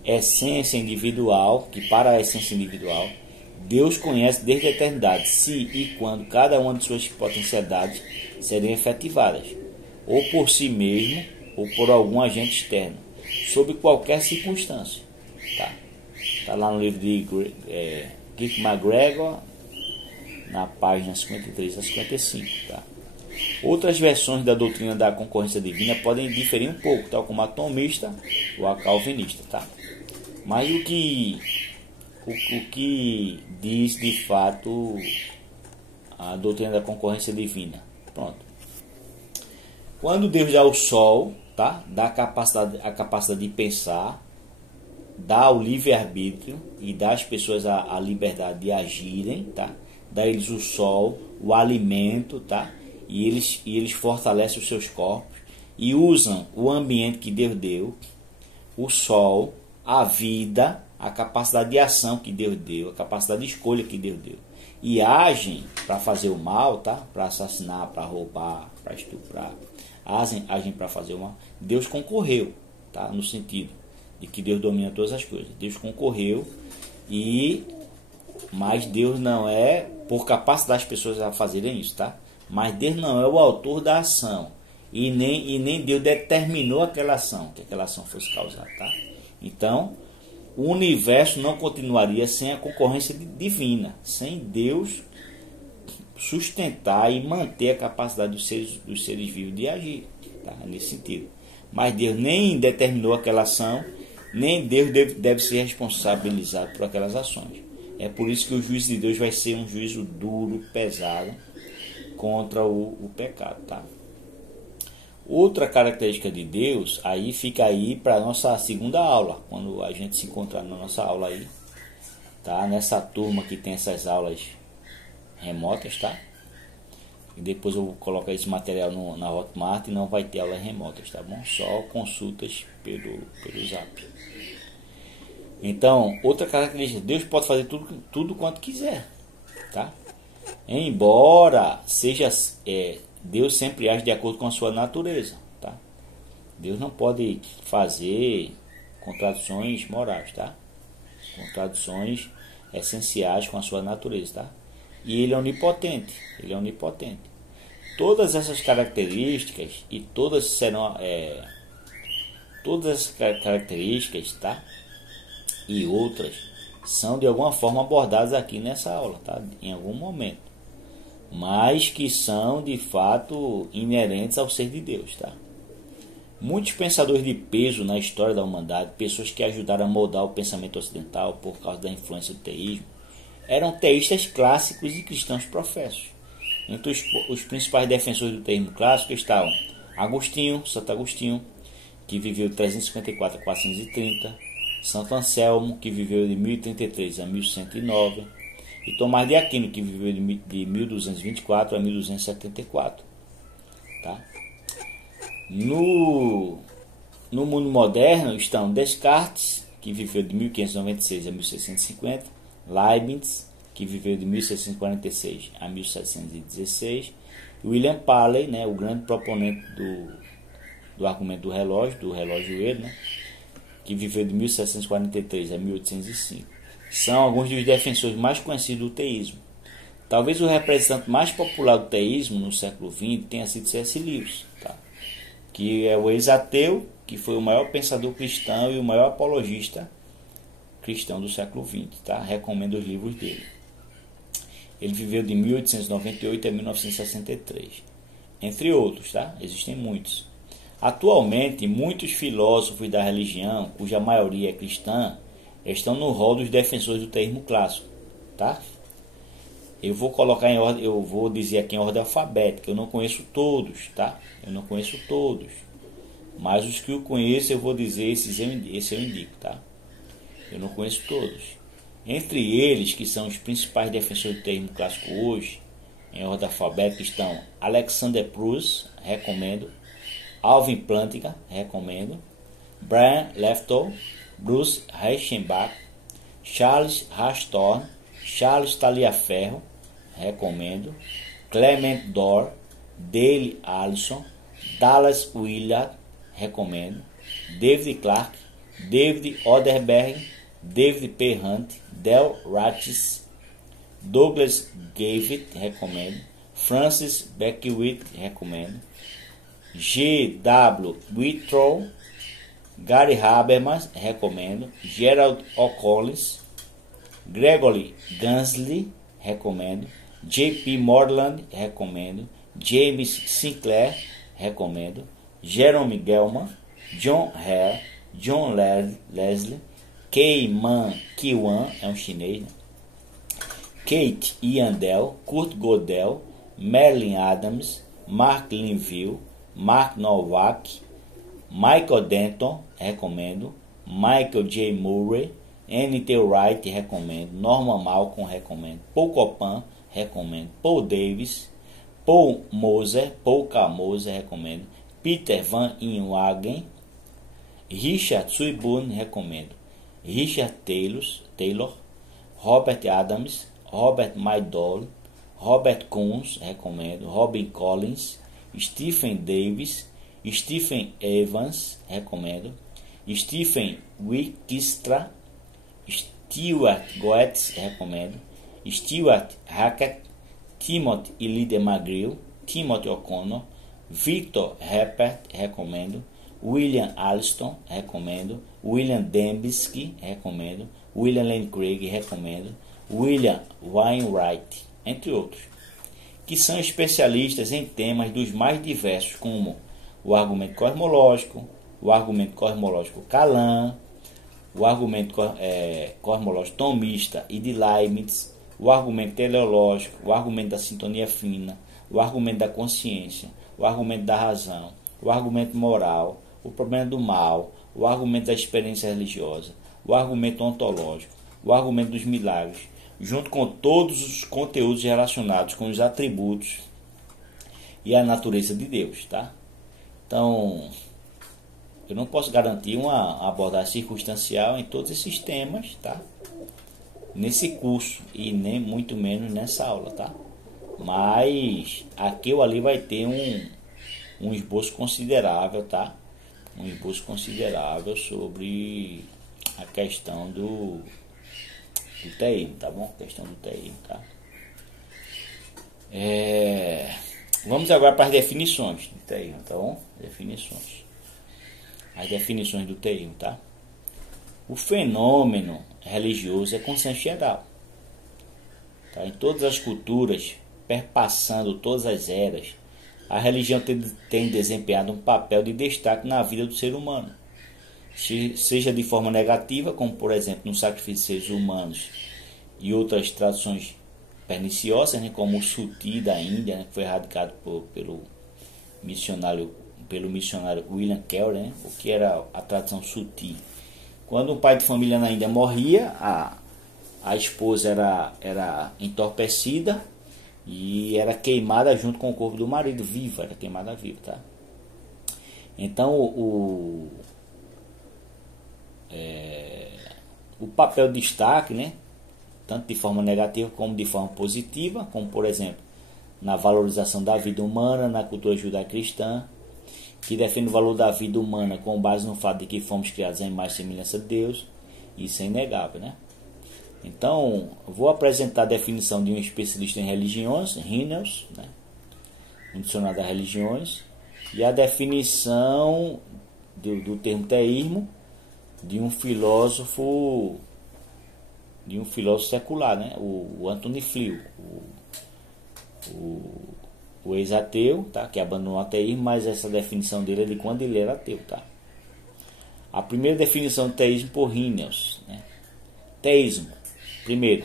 a essência individual, Deus conhece desde a eternidade se e quando cada uma de suas potencialidades serem efetivadas, ou por si mesmo, ou por algum agente externo, sob qualquer circunstância. Tá lá no livro de Keith McGregor, na página 53 a 55. Tá? Outras versões da doutrina da concorrência divina podem diferir um pouco, tal como a tomista ou a calvinista. Tá? Mas o que diz de fato a doutrina da concorrência divina? Pronto. Quando Deus dá ao Sol, tá? Dá a capacidade de pensar, dá o livre-arbítrio e dá às pessoas a liberdade de agirem, tá? Dá a eles o Sol, o alimento, tá? E eles fortalecem os seus corpos e usam o ambiente que Deus deu, o Sol, a vida, a capacidade de ação que Deus deu, a capacidade de escolha que Deus deu, e agem para fazer o mal, tá? Para assassinar, para roubar, para estuprar, agem para fazer o mal. Deus concorreu, tá? No sentido de que Deus domina todas as coisas. Deus concorreu, mas Deus não é por capacidade das pessoas a fazerem isso, tá? Mas Deus não é o autor da ação e nem Deus determinou aquela ação, que aquela ação fosse causada, tá? Então, o universo não continuaria sem a concorrência divina, sem Deus sustentar e manter a capacidade dos seres vivos de agir, tá? Nesse sentido. Mas Deus nem determinou aquela ação, nem Deus deve ser responsabilizado por aquelas ações. É por isso que o juízo de Deus vai ser um juízo duro, pesado, contra o pecado, tá? Outra característica de Deus, aí fica aí para a nossa segunda aula, quando a gente se encontrar na nossa aula aí, tá? Nessa turma que tem essas aulas remotas, tá? E depois eu vou colocar esse material na Hotmart e não vai ter aulas remotas, tá bom? Só consultas pelo Zap. Então, outra característica, Deus pode fazer tudo quanto quiser, tá? Embora seja Deus sempre age de acordo com a sua natureza, tá? Deus não pode fazer contradições morais, tá? Contradições essenciais com a sua natureza, tá? E ele é onipotente, Todas essas características e todas serão todas essas características, tá? E outras são de alguma forma abordadas aqui nessa aula, tá? Em algum momento, mas que são de fato inerentes ao ser de Deus, tá? Muitos pensadores de peso na história da humanidade, pessoas que ajudaram a moldar o pensamento ocidental por causa da influência do teísmo, eram teístas clássicos e cristãos professos. Entre os principais defensores do teísmo clássico estavam Santo Agostinho, que viveu de 354 a 430, Santo Anselmo, que viveu de 1033 a 1109, e Tomás de Aquino, que viveu de 1224 a 1274. Tá? No mundo moderno estão Descartes, que viveu de 1596 a 1650, Leibniz, que viveu de 1646 a 1716, William Paley, né, o grande proponente do argumento do relógio, né, que viveu de 1743 a 1805. São alguns dos defensores mais conhecidos do teísmo. Talvez o representante mais popular do teísmo no século XX tenha sido C.S. Lewis, tá? Que é o ex-ateu, que foi o maior pensador cristão e o maior apologista cristão do século XX. Tá? Recomendo os livros dele. Ele viveu de 1898 a 1963. Entre outros, tá? Existem muitos. Atualmente, muitos filósofos da religião, cuja maioria é cristã, estão no rol dos defensores do teísmo clássico. Tá? Eu vou colocar em ordem, eu vou dizer aqui em ordem alfabética. Eu não conheço todos, tá? Eu não conheço todos. Mas os que eu conheço, eu vou dizer esse eu indico, tá? Eu não conheço todos. Entre eles, que são os principais defensores do teísmo clássico hoje, em ordem alfabética, estão Alexander Pruss, recomendo. Alvin Plantinga, recomendo. Brian Leftow, Bruce Reichenbach, Charles Rastorn, Charles Taliaferro, recomendo. Clement Dorr, Dale Allison, Dallas Willard, recomendo. David Clarke, David Oderberg, David P. Hunt, Del Ratchis, Douglas Gavitt, recomendo. Francis Beckwith, recomendo. G.W. Whitrow, Gary Habermas, recomendo. Gerald O'Collins, Gregory Gansley, recomendo. J.P. Moreland, recomendo. James Sinclair, recomendo. Jerome Gelman, John Hare, John Leslie, Kei Man Kiwan, é um chinês, né? Kate Yandel, Kurt Godel, Marilyn Adams, Mark Linville, Mark Nowak, Michael Denton, recomendo. Michael J. Murray, N.T. Wright, recomendo. Norman Malcolm, recomendo. Paul Copan, recomendo. Paul Davis, Paul Moser, Paul K. Moser, recomendo. Peter Van Inwagen, Richard Swinburne, recomendo. Richard Taylor, Robert Adams, Robert Maydole, Robert Coons, recomendo. Robin Collins, Stephen Davis, Stephen Evans, recomendo. Stephen Wickistra, Stuart Goetz, recomendo. Stuart Hackett, Timothy e Lydia McGrew, Timothy O'Connor, Victor Herbert, recomendo. William Alston, recomendo. William Dembski, recomendo. William Lane Craig, recomendo. William Wainwright, entre outros, que são especialistas em temas dos mais diversos, como o argumento cosmológico, o argumento cosmológico Kalam, o argumento cosmológico tomista e de Leibniz, o argumento teleológico, o argumento da sintonia fina, o argumento da consciência, o argumento da razão, o argumento moral, o problema do mal, o argumento da experiência religiosa, o argumento ontológico, o argumento dos milagres, junto com todos os conteúdos relacionados com os atributos e a natureza de Deus, tá? Então, eu não posso garantir uma abordagem circunstancial em todos esses temas, tá? Nesse curso e nem muito menos nessa aula, tá? Mas aqui ou ali vai ter um esboço considerável, tá? Um esboço considerável sobre a questão do teísmo, tá bom? A questão do teísmo, tá? Vamos agora para as definições do teísmo, tá bom? Definições. As definições do teísmo, tá? O fenômeno religioso é consenso geral, tá? Em todas as culturas, perpassando todas as eras, a religião tem desempenhado um papel de destaque na vida do ser humano, seja de forma negativa, como por exemplo no sacrifício de seres humanos e outras tradições perniciosas, né, como o Suti da Índia, né, que foi erradicado pelo missionário William Carey, né, o que era a tradição Suti. Quando um pai de família na Índia morria, a esposa era entorpecida e era queimada junto com o corpo do marido, viva, era queimada viva, tá? Então o papel de destaque, né, tanto de forma negativa como de forma positiva, como por exemplo, na valorização da vida humana, na cultura judaico-cristã, que defende o valor da vida humana com base no fato de que fomos criados à imagem e semelhança de Deus. Isso é inegável, né? Então, vou apresentar a definição de um especialista em religiões, Rinels, né, um dicionário das religiões, e a definição do termo teísmo de um filósofo secular, né, o Antony Flew, o ex-ateu, tá, que abandonou o ateísmo, mas essa definição dele é de quando ele era ateu, tá? A primeira definição de teísmo por Rinels, né? Teísmo, primeiro,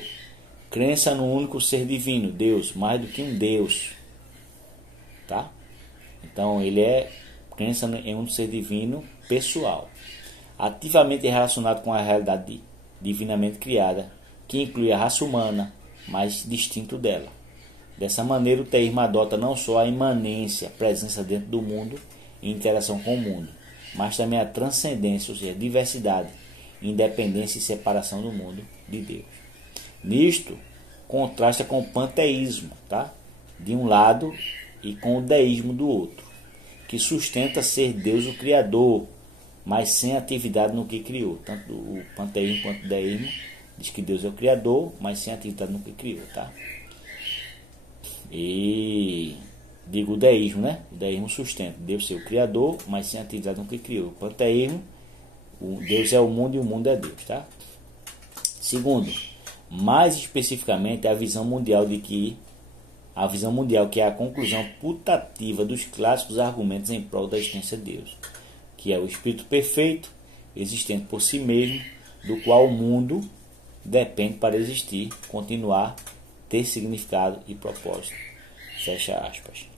crença no único ser divino, Deus, mais do que um Deus, tá? Então ele é crença em um ser divino pessoal, ativamente relacionado com a realidade divinamente criada, que inclui a raça humana, mas distinto dela. Dessa maneira, o teísmo adota não só a imanência, presença dentro do mundo e interação com o mundo, mas também a transcendência, ou seja, diversidade, independência e separação do mundo de Deus. Nisto, contrasta com o panteísmo, tá? De um lado, e com o deísmo do outro, que sustenta ser Deus o Criador, mas sem atividade no que criou. Tanto o panteísmo quanto o deísmo diz que Deus é o Criador, mas sem atividade no que criou, tá? E digo o deísmo, né? O deísmo sustenta Deus ser o Criador, mas sem atividade no que criou. O panteísmo, Deus é o mundo e o mundo é Deus, tá? Segundo, mais especificamente, a visão mundial que é a conclusão putativa dos clássicos argumentos em prol da existência de Deus, que é o Espírito perfeito, existente por si mesmo, do qual o mundo depende para existir, continuar, ter significado e propósito. Fecha aspas.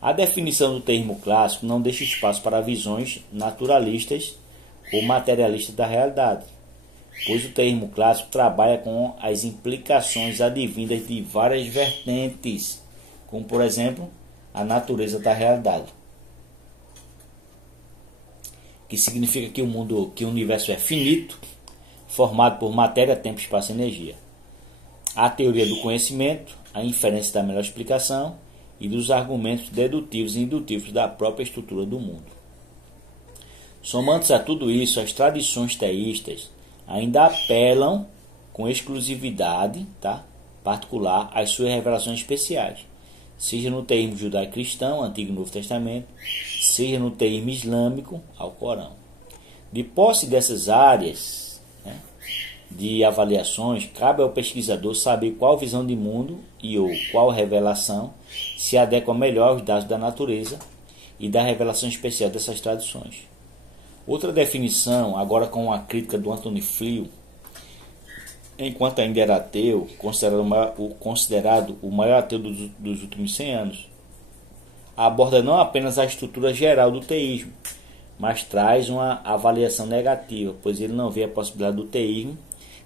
A definição do termo clássico não deixa espaço para visões naturalistas ou materialistas da realidade, pois o termo clássico trabalha com as implicações advindas de várias vertentes, como por exemplo a natureza da realidade, que significa que o universo é finito, formado por matéria, tempo, espaço e energia. A teoria do conhecimento, a inferência da melhor explicação e dos argumentos dedutivos e indutivos da própria estrutura do mundo. Somando-se a tudo isso, as tradições teístas ainda apelam com exclusividade, tá, particular às suas revelações especiais, seja no teísmo judaico-cristão, Antigo e Novo Testamento, seja no teísmo islâmico, ao Corão. De posse dessas áreas, né, de avaliações, cabe ao pesquisador saber qual visão de mundo ou qual revelação se adequa melhor aos dados da natureza e da revelação especial dessas tradições. Outra definição, agora com a crítica do Antony Flew, enquanto ainda era ateu, considerado o maior ateu dos últimos 100 anos, aborda não apenas a estrutura geral do teísmo, mas traz uma avaliação negativa, pois ele não vê a possibilidade do teísmo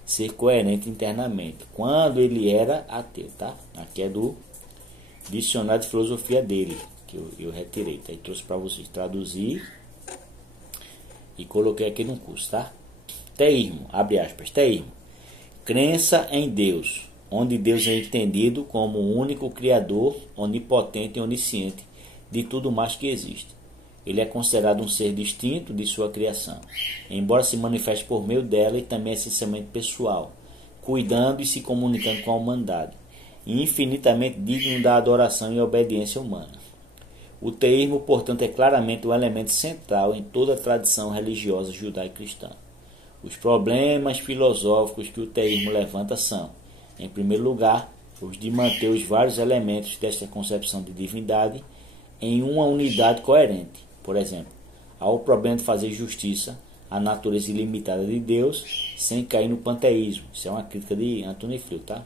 ser coerente internamente, quando ele era ateu, tá? Aqui é do dicionário de filosofia dele, que eu retirei, tá? E trouxe para vocês traduzir e coloquei aqui no curso, tá? Teísmo, abre aspas, teísmo, crença em Deus, onde Deus é entendido como o único Criador, onipotente e onisciente de tudo mais que existe. Ele é considerado um ser distinto de sua criação, embora se manifeste por meio dela e também é essencialmente pessoal, cuidando e se comunicando com a humanidade, e infinitamente digno da adoração e obediência humana. O teísmo, portanto, é claramente um elemento central em toda a tradição religiosa judaico-cristã. Os problemas filosóficos que o teísmo levanta são, em primeiro lugar, os de manter os vários elementos desta concepção de divindade em uma unidade coerente. Por exemplo, há o problema de fazer justiça à natureza ilimitada de Deus sem cair no panteísmo. Isso é uma crítica de Antony Flew, tá?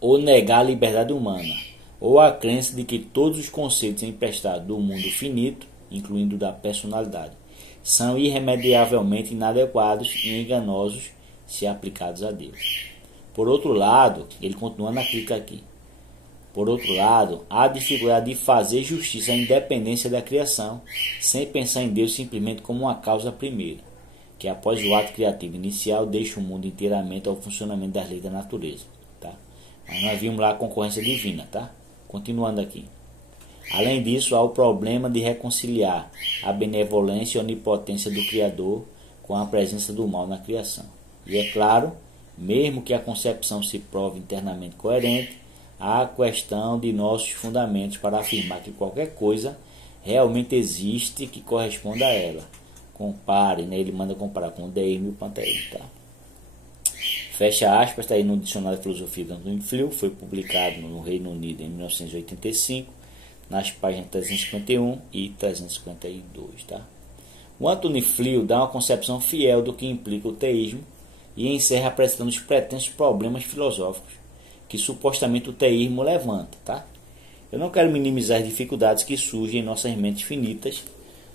Ou negar a liberdade humana, ou a crença de que todos os conceitos emprestados do mundo finito, incluindo da personalidade, são irremediavelmente inadequados e enganosos se aplicados a Deus. Por outro lado, ele continua na crítica aqui. Por outro lado, há a dificuldade de fazer justiça à independência da criação, sem pensar em Deus simplesmente como uma causa primeira. que após o ato criativo inicial deixa o mundo inteiramente ao funcionamento das leis da natureza, tá? Mas nós vimos lá a concorrência divina, tá? Continuando aqui. Além disso, há o problema de reconciliar a benevolência e a onipotência do Criador com a presença do mal na criação. E é claro, mesmo que a concepção se prove internamente coerente, há a questão de nossos fundamentos para afirmar que qualquer coisa realmente existe que corresponda a ela. Compare, né? Ele manda comparar com o deísmo e o panteísmo, tá? Fecha aspas, está aí no Dicionário de Filosofia de Antônio Flew, foi publicado no Reino Unido em 1985, nas páginas 351 e 352, tá? O Antônio Flew dá uma concepção fiel do que implica o teísmo e encerra apresentando os pretensos problemas filosóficos que supostamente o teísmo levanta, tá? Eu não quero minimizar as dificuldades que surgem em nossas mentes finitas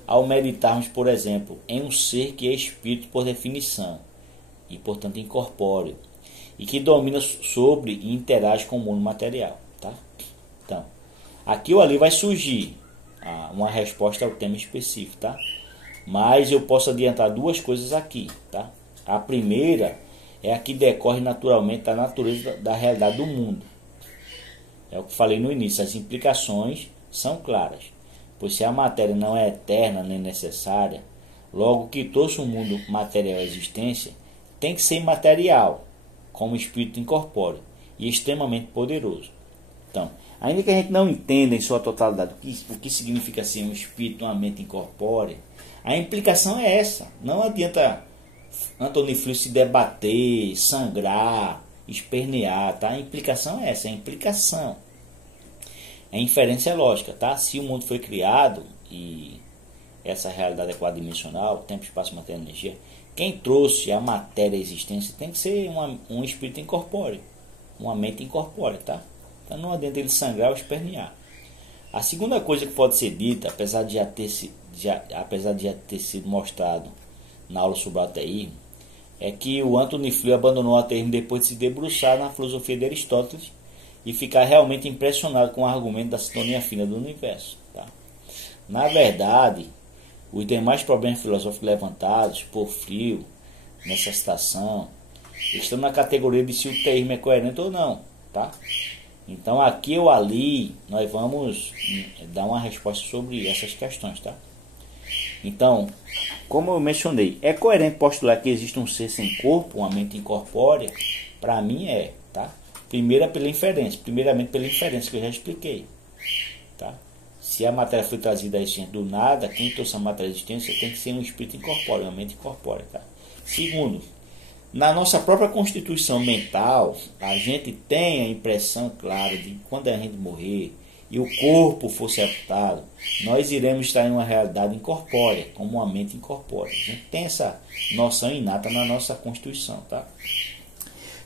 ao meditarmos, por exemplo, em um ser que é espírito por definição e, portanto, incorpóreo, e que domina sobre e interage com o mundo material, tá? Então, aqui ou ali vai surgir uma resposta ao tema específico, tá? Mas eu posso adiantar duas coisas aqui, tá? A primeira é a que decorre naturalmente da natureza da realidade do mundo. É o que falei no início, as implicações são claras, pois se a matéria não é eterna nem necessária, logo que trouxe o mundo material à existência, tem que ser imaterial, como espírito incorpóreo e extremamente poderoso. Então, ainda que a gente não entenda em sua totalidade o que significa ser um espírito, uma mente incorpórea, a implicação é essa. Não adianta Antônio Flew se debater, sangrar, espernear, tá? A implicação é essa, a implicação. É inferência lógica, tá? Se o mundo foi criado e essa realidade é quadridimensional, tempo, espaço, matéria, energia, quem trouxe a matéria à existência tem que ser um espírito incorpóreo, uma mente incorpórea, tá? Então não adianta ele sangrar ou espernear. A segunda coisa que pode ser dita, apesar de já ter sido mostrado na aula sobre o ateísmo, é que o Antônio Flew abandonou o ateísmo depois de se debruçar na filosofia de Aristóteles e ficar realmente impressionado com o argumento da sintonia fina do universo, tá? Na verdade, os demais problemas filosóficos levantados por Flew nessa citação estão na categoria de se o teísmo é coerente ou não, tá? Então aqui ou ali nós vamos dar uma resposta sobre essas questões, tá? Então, como eu mencionei, é coerente postular que existe um ser sem corpo, uma mente incorpórea? Para mim é, tá? Primeiramente pela inferência que eu já expliquei, tá? Se a matéria foi trazida à existência do nada, quem trouxe a matéria à existência tem que ser um espírito incorpóreo, uma mente incorpórea, tá? Segundo, na nossa própria constituição mental, a gente tem a impressão clara de que quando a gente morrer e o corpo for sepultado, nós iremos estar em uma realidade incorpórea, como uma mente incorpórea. A gente tem essa noção inata na nossa constituição, tá?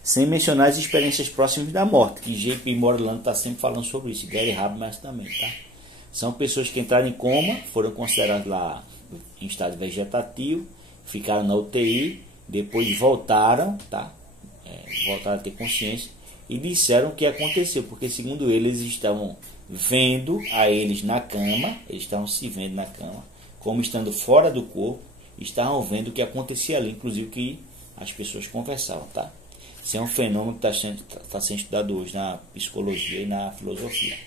Sem mencionar as experiências próximas da morte, que J.P. Moreland está sempre falando sobre isso, Gary Habermas também, tá? São pessoas que entraram em coma, foram consideradas lá em estado vegetativo, ficaram na UTI, depois voltaram, tá? Voltaram a ter consciência e disseram o que aconteceu, porque segundo eles estavam vendo a eles na cama, eles estavam se vendo na cama, como estando fora do corpo, estavam vendo o que acontecia ali, inclusive que as pessoas conversavam, tá? Isso é um fenômeno que está sendo estudado hoje na psicologia e na filosofia.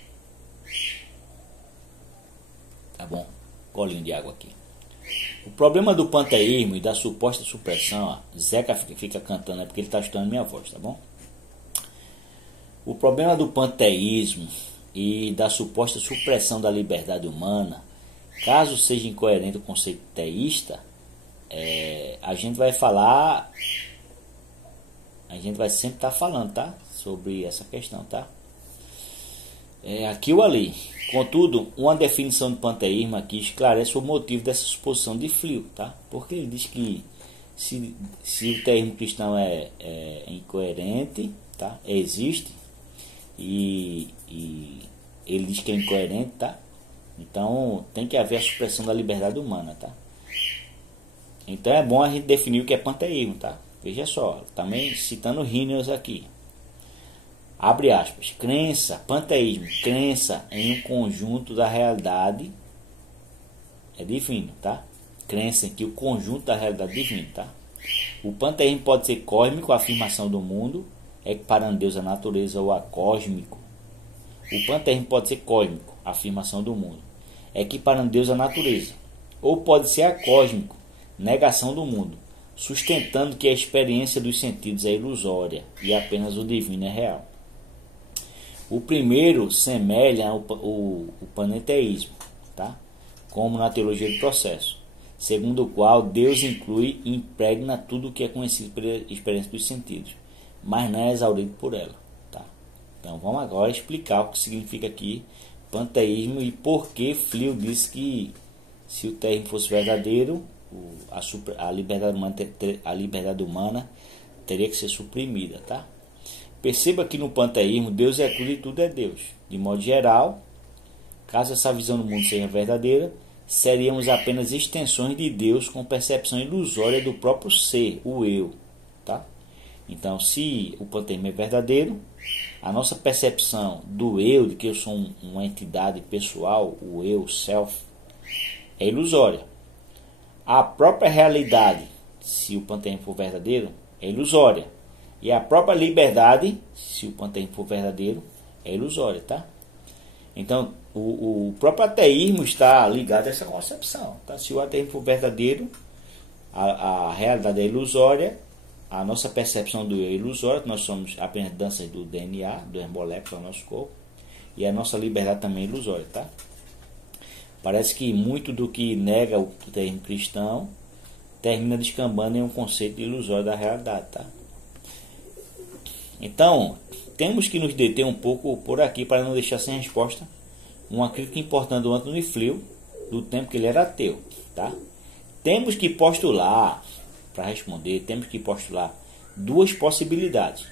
Tá bom? Golinho de água aqui. O problema do panteísmo e da suposta supressão, ó, Zeca fica cantando, é porque ele está estudando minha voz, tá bom? O problema do panteísmo e da suposta supressão da liberdade humana, caso seja incoerente o conceito teísta, a gente vai sempre estar falando, tá? Sobre essa questão, tá? Aqui ou ali. Contudo, uma definição do panteísmo aqui esclarece o motivo dessa suposição de Flew, tá? Porque ele diz que se o teísmo cristão é incoerente, tá? Existe, e ele diz que é incoerente, tá? Então tem que haver a supressão da liberdade humana, tá? Então é bom a gente definir o que é panteísmo, tá? Veja só, também citando Hinius aqui. Abre aspas. Crença, panteísmo, crença em um conjunto da realidade é divino, tá? crença em que o conjunto da realidade divina, tá? O panteísmo pode ser cósmico, a afirmação do mundo, equiparando Deus à natureza, ou acósmico. O panteísmo pode ser cósmico, a afirmação do mundo, equiparando Deus à natureza. Ou pode ser acósmico, negação do mundo, sustentando que a experiência dos sentidos é ilusória e apenas o divino é real. O primeiro semelha o panenteísmo, tá? Como na teologia do processo, segundo o qual Deus inclui e impregna tudo o que é conhecido pela experiência dos sentidos, mas não é exaurido por ela. Tá? Então vamos agora explicar o que significa aqui panteísmo e por que Flio disse que se o teísmo fosse verdadeiro, a liberdade humana teria que ser suprimida. Tá? Perceba que no panteísmo Deus é tudo e tudo é Deus. De modo geral, caso essa visão do mundo seja verdadeira, seríamos apenas extensões de Deus com percepção ilusória do próprio ser, o eu. Tá? Então, se o panteísmo é verdadeiro, a nossa percepção do eu, de que eu sou uma entidade pessoal, o eu, o self, é ilusória. A própria realidade, se o panteísmo for verdadeiro, é ilusória. E a própria liberdade, se o panteísmo for verdadeiro, é ilusória. Tá? Então, o próprio ateísmo está ligado a essa concepção. Tá? Se o ateísmo for verdadeiro, a realidade é ilusória, a nossa percepção do eu é ilusória, nós somos apenas danças do DNA, do molécula do nosso corpo, e a nossa liberdade também é ilusória. Tá? Parece que muito do que nega o ateísmo cristão termina descambando em um conceito ilusório da realidade. Tá? Então, temos que nos deter um pouco por aqui para não deixar sem resposta uma crítica importante do Antônio Flio, do tempo que ele era ateu. Tá? Temos que postular, para responder, temos que postular duas possibilidades.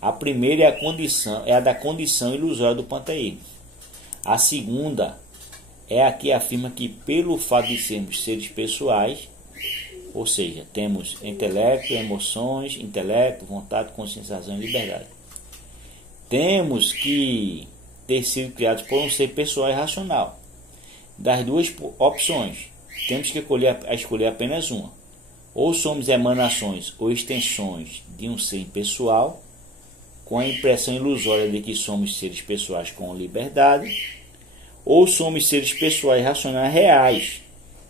A primeira é a da condição ilusória do panteísmo. A segunda é a que afirma que, pelo fato de sermos seres pessoais, ou seja, temos intelecto, emoções, intelecto, vontade, consciência, razão e liberdade, temos que ter sido criados por um ser pessoal e racional. Das duas opções, temos que escolher apenas uma. Ou somos emanações ou extensões de um ser impessoal, com a impressão ilusória de que somos seres pessoais com liberdade, ou somos seres pessoais racionais reais,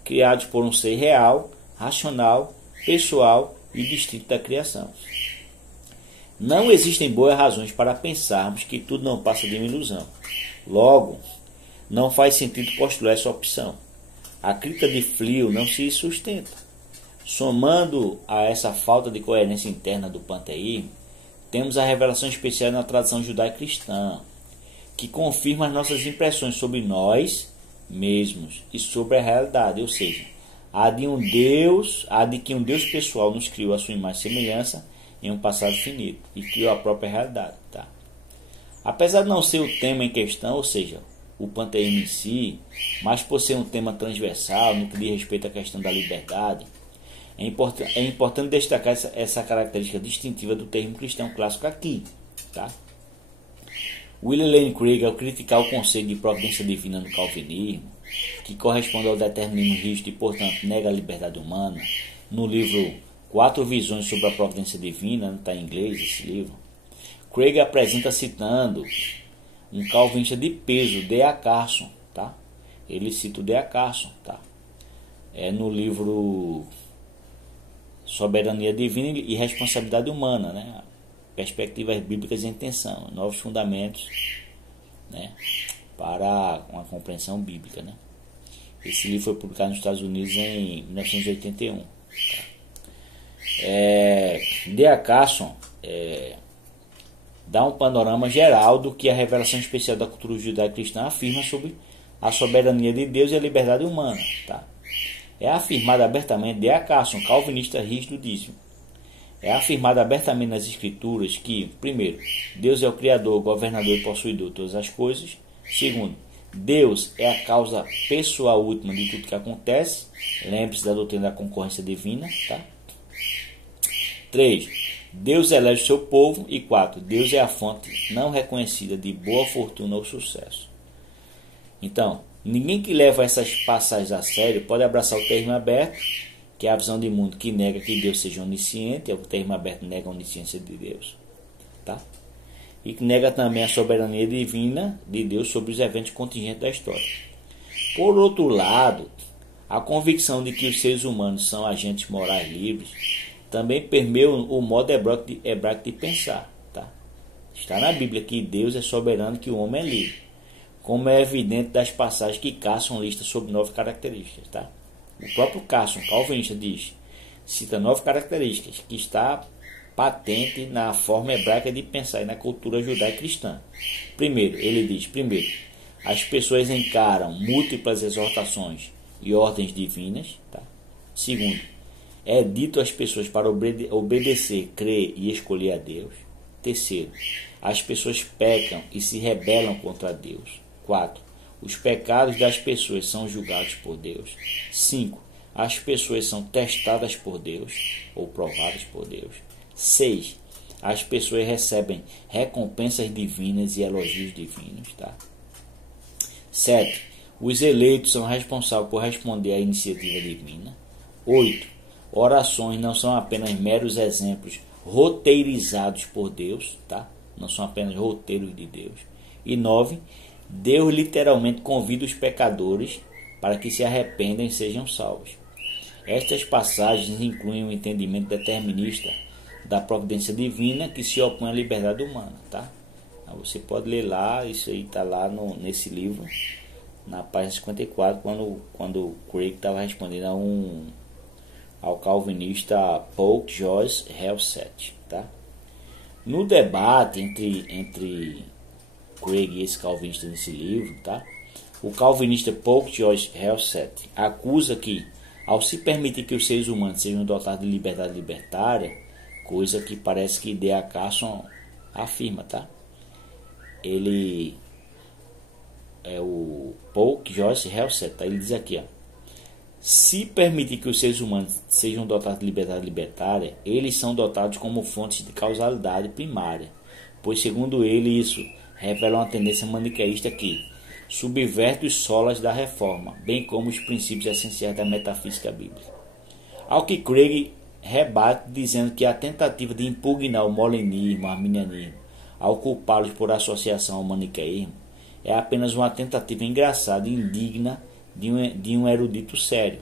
criados por um ser real, racional, pessoal e distinto da criação. Não existem boas razões para pensarmos que tudo não passa de uma ilusão. Logo, não faz sentido postular essa opção. A crítica de Flio não se sustenta. Somando a essa falta de coerência interna do panteísmo, temos a revelação especial na tradição judaico-cristã, que confirma as nossas impressões sobre nós mesmos e sobre a realidade, ou seja, a de que um Deus pessoal nos criou a sua imagem e semelhança em um passado finito e criou a própria realidade. Tá? Apesar de não ser o tema em questão, ou seja, o panteísmo em si, mas por ser um tema transversal no que diz respeito à questão da liberdade, é importante destacar essa característica distintiva do termo cristão clássico aqui. Tá? William Lane Craig, ao criticar o conceito de providência divina no calvinismo, que corresponde ao determinismo rígido e, portanto, nega a liberdade humana, no livro 4 Visões sobre a Providência Divina, não está em inglês esse livro, Craig apresenta citando um calvinista de peso, D.A. Carson. Tá? Ele cita o D.A. Carson. Tá? No livro Soberania Divina e Responsabilidade Humana, né? Perspectivas Bíblicas e Intenção, Novos Fundamentos, né? Para uma compreensão bíblica. Né? Esse livro foi publicado nos Estados Unidos em 1981. D.A. Carson dá um panorama geral do que a revelação especial da cultura judaico-cristã afirma sobre a soberania de Deus e a liberdade humana. Tá? É afirmado abertamente, D.A. Carson, calvinista rígido, disse: é afirmado abertamente nas Escrituras que, primeiro, Deus é o Criador, governador e possuidor de todas as coisas. Segundo, Deus é a causa pessoal última de tudo que acontece. Lembre-se da doutrina da concorrência divina. Tá? 3. Deus elege o seu povo. E 4. Deus é a fonte não reconhecida de boa fortuna ou sucesso. Então, ninguém que leva essas passagens a sério pode abraçar o termo aberto, que é a visão de mundo que nega que Deus seja onisciente. O termo aberto nega a onisciência de Deus, tá? E que nega também a soberania divina de Deus sobre os eventos contingentes da história. Por outro lado, a convicção de que os seres humanos são agentes morais livres também permeia o modo hebraico de pensar, tá? Está na Bíblia que Deus é soberano e que o homem é livre, como é evidente das passagens que Carson lista sobre 9 características, tá? O próprio Carson, calvinista, cita 9 características que está patente na forma hebraica de pensar e na cultura judaico-cristã. Ele diz, as pessoas encaram múltiplas exortações e ordens divinas, tá? Segundo, é dito às pessoas para obedecer, crer e escolher a Deus. Terceiro, as pessoas pecam e se rebelam contra Deus. 4. Os pecados das pessoas são julgados por Deus. 5. As pessoas são testadas por Deus ou provadas por Deus. 6. As pessoas recebem recompensas divinas e elogios divinos, tá? 7. Os eleitos são responsáveis por responder à iniciativa divina. 8. Orações não são apenas meros exemplos roteirizados por Deus, tá? Não são apenas roteiros de Deus. E 9. Deus literalmente convida os pecadores para que se arrependam e sejam salvos. Estas passagens incluem um entendimento determinista da providência divina que se opõe à liberdade humana, tá? Você pode ler lá, isso aí está lá nesse livro, na página 54, quando Craig estava respondendo ao calvinista Paul Joyce Helset, tá? No debate entre Craig e esse calvinista nesse livro, tá? O calvinista Paul Joyce Helset acusa que, ao se permitir que os seres humanos sejam dotados de liberdade libertária, coisa que parece que D.A. Carson afirma, tá? Ele é o Paul Joyce Helset, tá? Ele diz aqui, ó: se permitir que os seres humanos sejam dotados de liberdade libertária, eles são dotados como fontes de causalidade primária, pois, segundo ele, isso revela uma tendência maniqueísta que subverte os solas da reforma, bem como os princípios essenciais da metafísica bíblica. Ao que Craig rebate, dizendo que a tentativa de impugnar o molinismo, o arminianismo, ao culpá-los por associação ao maniqueísmo, é apenas uma tentativa engraçada e indigna de um erudito sério,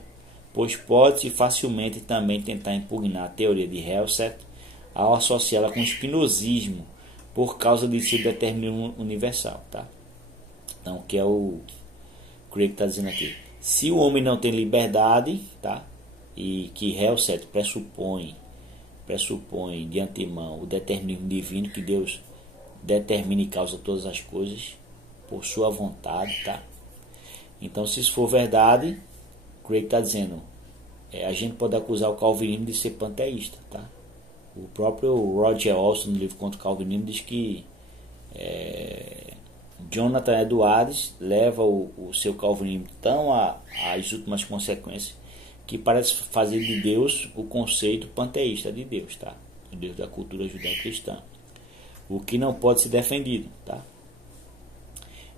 pois pode-se facilmente também tentar impugnar a teoria de Helset ao associá-la com o espinosismo por causa de seu determinismo universal, tá? Então, o que é o Craig está dizendo aqui? Se o homem não tem liberdade, tá? E que Helset pressupõe de antemão o determinismo divino, que Deus determina e causa todas as coisas por sua vontade, tá? Então, se isso for verdade, Craig está dizendo, a gente pode acusar o calvinismo de ser panteísta, tá? O próprio Roger Olson, no livro Contra o Calvinismo, diz que Jonathan Edwards leva o seu calvinismo tão às últimas consequências que parece fazer de Deus o conceito panteísta de Deus, tá? O Deus da cultura judaico-cristã, o que não pode ser defendido, tá?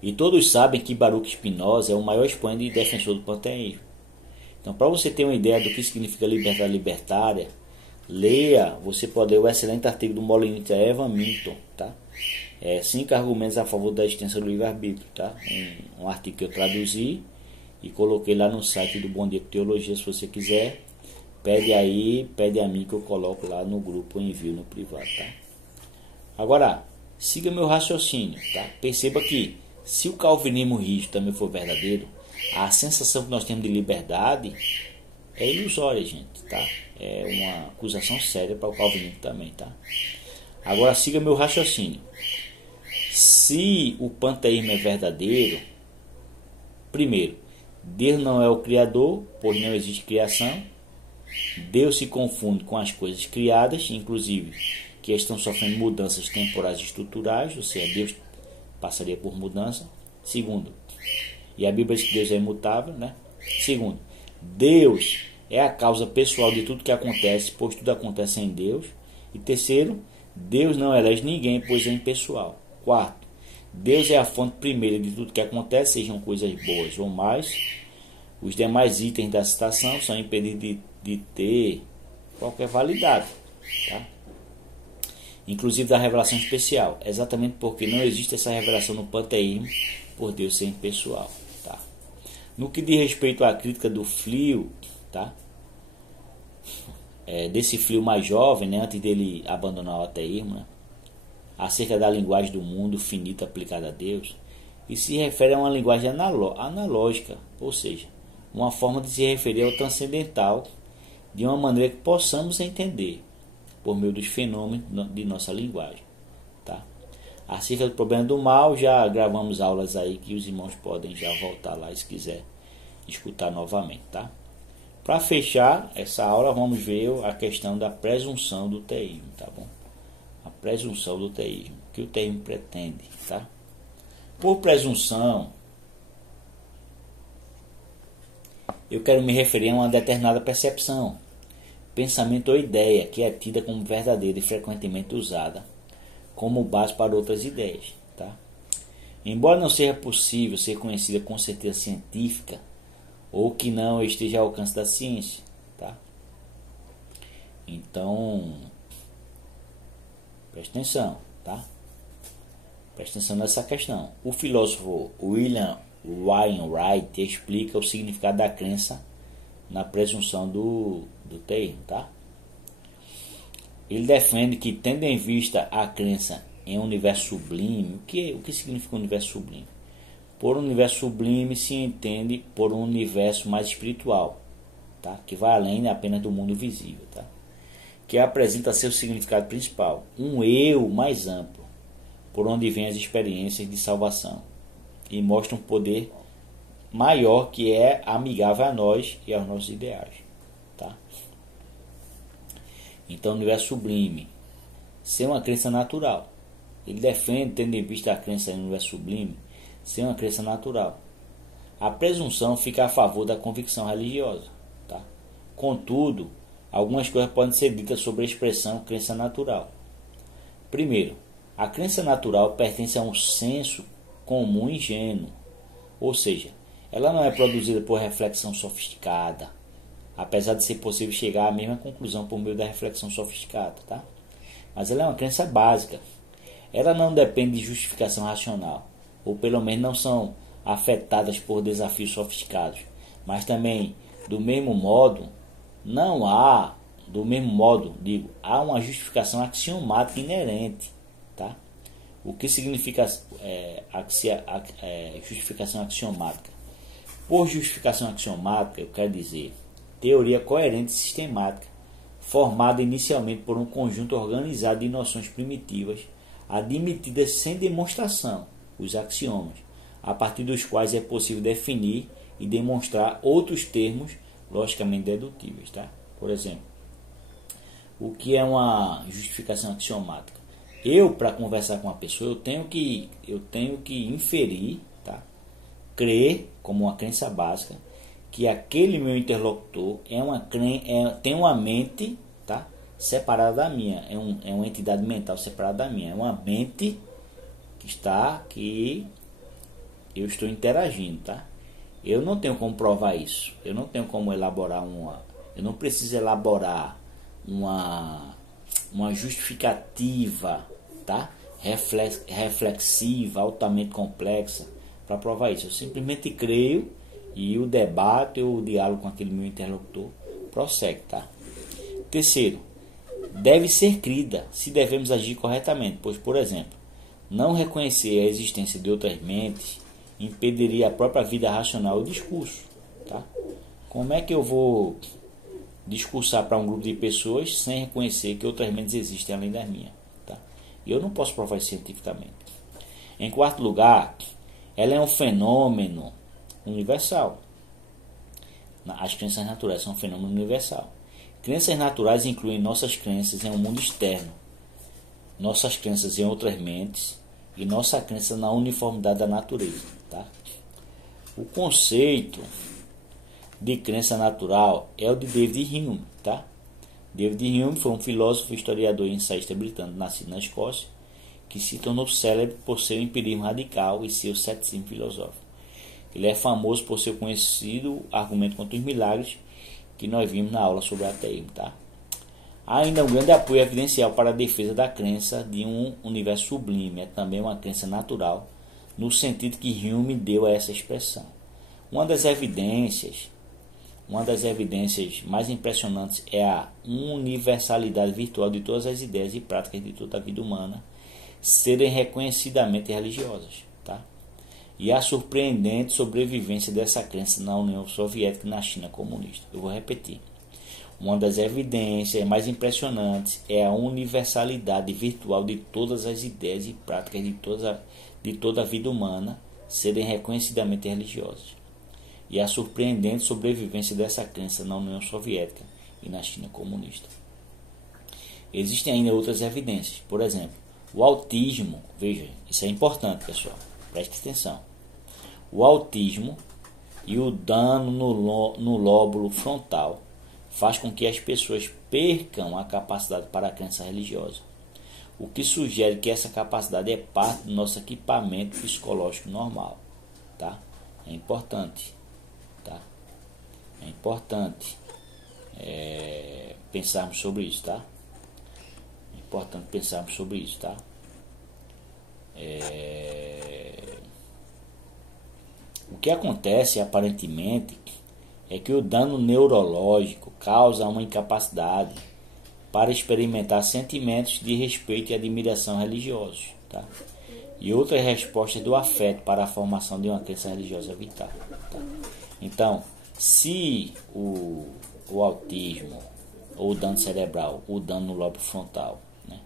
E todos sabem que Baruch Spinoza é o maior expoente e defensor do panteísmo. Então, para você ter uma ideia do que significa liberdade libertária, leia, você pode ler o excelente artigo do molinista Evan Minton, tá? 5 argumentos a favor da existência do livre-arbítrio, tá? Um artigo que eu traduzi e coloquei lá no site do Bom Dia com Teologia. Se você quiser, pede a mim que eu coloco lá no grupo, eu envio no privado, tá? Agora, siga meu raciocínio, tá? Perceba que, se o calvinismo rígido também for verdadeiro, a sensação que nós temos de liberdade é ilusória, gente, tá? É uma acusação séria para o calvinismo também, tá? Agora, siga meu raciocínio. Se o panteísmo é verdadeiro, primeiro, Deus não é o Criador, pois não existe criação. Deus se confunde com as coisas criadas, inclusive que estão sofrendo mudanças temporais e estruturais, ou seja, Deus passaria por mudança. Segundo, e a Bíblia diz que Deus é imutável, né? Segundo, Deus é a causa pessoal de tudo que acontece, pois tudo acontece em Deus. E terceiro, Deus não elege ninguém, pois é impessoal. Quarto, Deus é a fonte primeira de tudo que acontece, sejam coisas boas ou mais. Os demais itens da citação são impedidos de ter qualquer validade, tá? Inclusive da revelação especial, exatamente porque não existe essa revelação no panteísmo por Deus ser impessoal, tá? No que diz respeito à crítica do Flio, tá? Desse Flio mais jovem, né, antes dele abandonar o ateísmo, né, acerca da linguagem do mundo finito aplicada a Deus, e se refere a uma linguagem analógica, ou seja, uma forma de se referir ao transcendental de uma maneira que possamos entender por meio dos fenômenos de nossa linguagem, tá? Acerca do problema do mal, já gravamos aulas aí que os irmãos podem já voltar lá se quiser escutar novamente, tá? Para fechar essa aula, vamos ver a questão da presunção do teísmo, tá bom? A presunção do teísmo, o que o teísmo pretende, tá? Por presunção, eu quero me referir a uma determinada percepção, pensamento ou ideia que é tida como verdadeira e frequentemente usada como base para outras ideias, tá? Embora não seja possível ser conhecida com certeza científica ou que não esteja ao alcance da ciência, tá? Então, preste atenção, tá? Preste atenção nessa questão. O filósofo William Wainwright explica o significado da crença na presunção do teísmo, tá? Ele defende que, tendo em vista a crença em um universo sublime, o que significa um universo sublime? Por um universo sublime se entende por um universo mais espiritual, tá? Que vai além apenas do mundo visível, tá? Que apresenta seu significado principal, um eu mais amplo, por onde vêm as experiências de salvação, e mostra um poder maior que é amigável a nós e aos nossos ideais, tá? Então, o universo sublime ser uma crença natural. Ele defende, tendo em vista a crença no universo sublime, ser uma crença natural. A presunção fica a favor da convicção religiosa, tá? Contudo, algumas coisas podem ser ditas sobre a expressão crença natural. Primeiro, a crença natural pertence a um senso comum e ingênuo, ou seja, ela não é produzida por reflexão sofisticada, apesar de ser possível chegar à mesma conclusão por meio da reflexão sofisticada, tá? Mas ela é uma crença básica. Ela não depende de justificação racional, ou pelo menos não são afetadas por desafios sofisticados. Mas também, do mesmo modo, há uma justificação axiomática inerente, tá? O que significa justificação axiomática? Por justificação axiomática, eu quero dizer teoria coerente e sistemática, formada inicialmente por um conjunto organizado de noções primitivas, admitidas sem demonstração, os axiomas, a partir dos quais é possível definir e demonstrar outros termos logicamente dedutíveis, tá? Por exemplo, o que é uma justificação axiomática? Para conversar com uma pessoa, eu tenho que inferir, tá? Crer, como uma crença básica, que aquele meu interlocutor tem uma mente, tá? Separada da minha, é uma entidade mental separada da minha, é uma mente que eu estou interagindo, tá? Eu não tenho como provar isso, eu não tenho como elaborar eu não preciso elaborar uma justificativa, tá? Reflexiva, altamente complexa para provar isso. Eu simplesmente creio e o debate ou o diálogo com aquele meu interlocutor prossegue, tá? Terceiro, deve ser crida se devemos agir corretamente, pois, por exemplo, não reconhecer a existência de outras mentes impediria a própria vida racional e o discurso, tá? Como é que eu vou discursar para um grupo de pessoas sem reconhecer que outras mentes existem além das minhas, tá? E eu não posso provar isso cientificamente. Em quarto lugar, ela é um fenômeno universal. As crenças naturais são um fenômeno universal. Crenças naturais incluem nossas crenças em um mundo externo, nossas crenças em outras mentes e nossa crença na uniformidade da natureza, tá? O conceito de crença natural é o de David Hume, tá? David Hume foi um filósofo, historiador e ensaísta britânico nascido na Escócia, que se tornou célebre por seu empirismo radical e seu ceticismo filosófico. Ele é famoso por seu conhecido argumento contra os milagres, que nós vimos na aula sobre o ateísmo, tá? Há ainda um grande apoio evidencial para a defesa da crença de um universo sublime. É também uma crença natural, no sentido que Hume deu a essa expressão. Uma das evidências mais impressionantes é a universalidade virtual de todas as ideias e práticas de toda a vida humana serem reconhecidamente religiosas, tá? E a surpreendente sobrevivência dessa crença na União Soviética e na China comunista. Eu vou repetir. Uma das evidências mais impressionantes é a universalidade virtual de todas as ideias e práticas de toda a vida humana serem reconhecidamente religiosas. E a surpreendente sobrevivência dessa crença na União Soviética e na China comunista. Existem ainda outras evidências. Por exemplo, o autismo. Veja, isso é importante, pessoal. Preste atenção. O autismo e o dano no lóbulo frontal faz com que as pessoas percam a capacidade para a crença religiosa, o que sugere que essa capacidade é parte do nosso equipamento psicológico normal, tá? É importante, tá? É importante pensarmos sobre isso, tá? É importante pensarmos sobre isso, tá? O que acontece aparentemente é que o dano neurológico causa uma incapacidade para experimentar sentimentos de respeito e admiração religiosos, tá? E outras respostas do afeto para a formação de uma crença religiosa vital, tá? Então, se o autismo ou o dano cerebral, o dano no lobo frontal, né,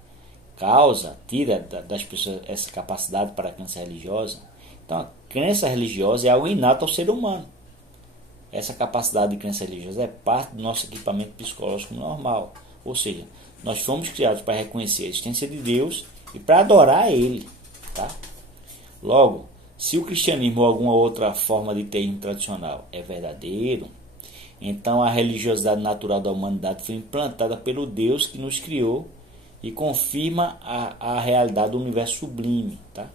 tira das pessoas essa capacidade para a crença religiosa, então a crença religiosa é algo inato ao ser humano. Essa capacidade de crença religiosa é parte do nosso equipamento psicológico normal. Ou seja, nós fomos criados para reconhecer a existência de Deus e para adorar Ele, tá? Logo, se o cristianismo ou alguma outra forma de teísmo tradicional é verdadeiro, então a religiosidade natural da humanidade foi implantada pelo Deus que nos criou e confirma a realidade do universo sublime, tá?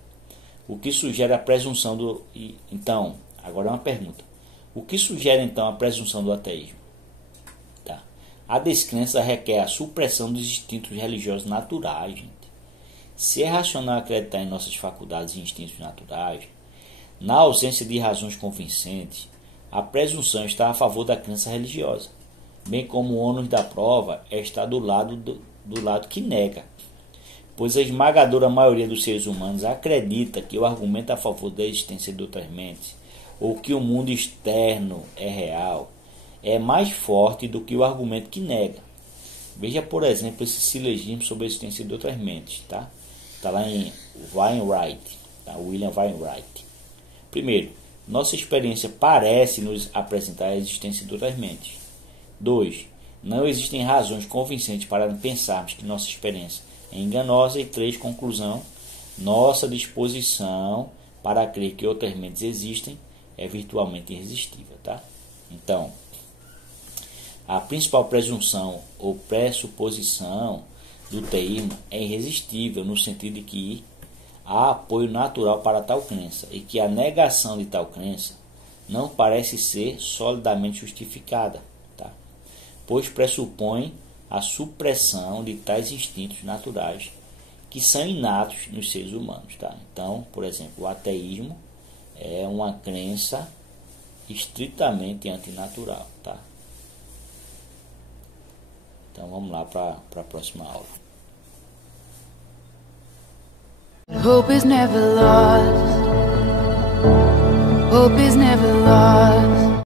O que sugere a presunção do... Então, agora é uma pergunta. O que sugere então a presunção do ateísmo? Tá. A descrença requer a supressão dos instintos religiosos naturais, gente. Se é racional acreditar em nossas faculdades e instintos naturais, na ausência de razões convincentes, a presunção está a favor da crença religiosa, bem como o ônus da prova está do lado que nega, pois a esmagadora maioria dos seres humanos acredita que o argumento a favor da existência de outras mentes ou que o mundo externo é real, é mais forte do que o argumento que nega. Veja, por exemplo, esse silogismo sobre a existência de outras mentes, tá? Está lá em Wainwright, tá? William Wainwright. Primeiro, nossa experiência parece nos apresentar a existência de outras mentes. 2. Não existem razões convincentes para pensarmos que nossa experiência é enganosa. E 3. Conclusão, nossa disposição para crer que outras mentes existem é virtualmente irresistível, tá? Então, a principal presunção ou pressuposição do teísmo é irresistível no sentido de que há apoio natural para tal crença e que a negação de tal crença não parece ser solidamente justificada, tá? Pois pressupõe a supressão de tais instintos naturais que são inatos nos seres humanos, tá? Então, por exemplo, o ateísmo é uma crença estritamente antinatural, tá? Então vamos lá para a próxima aula. Hope is never lost. Hope is never lost.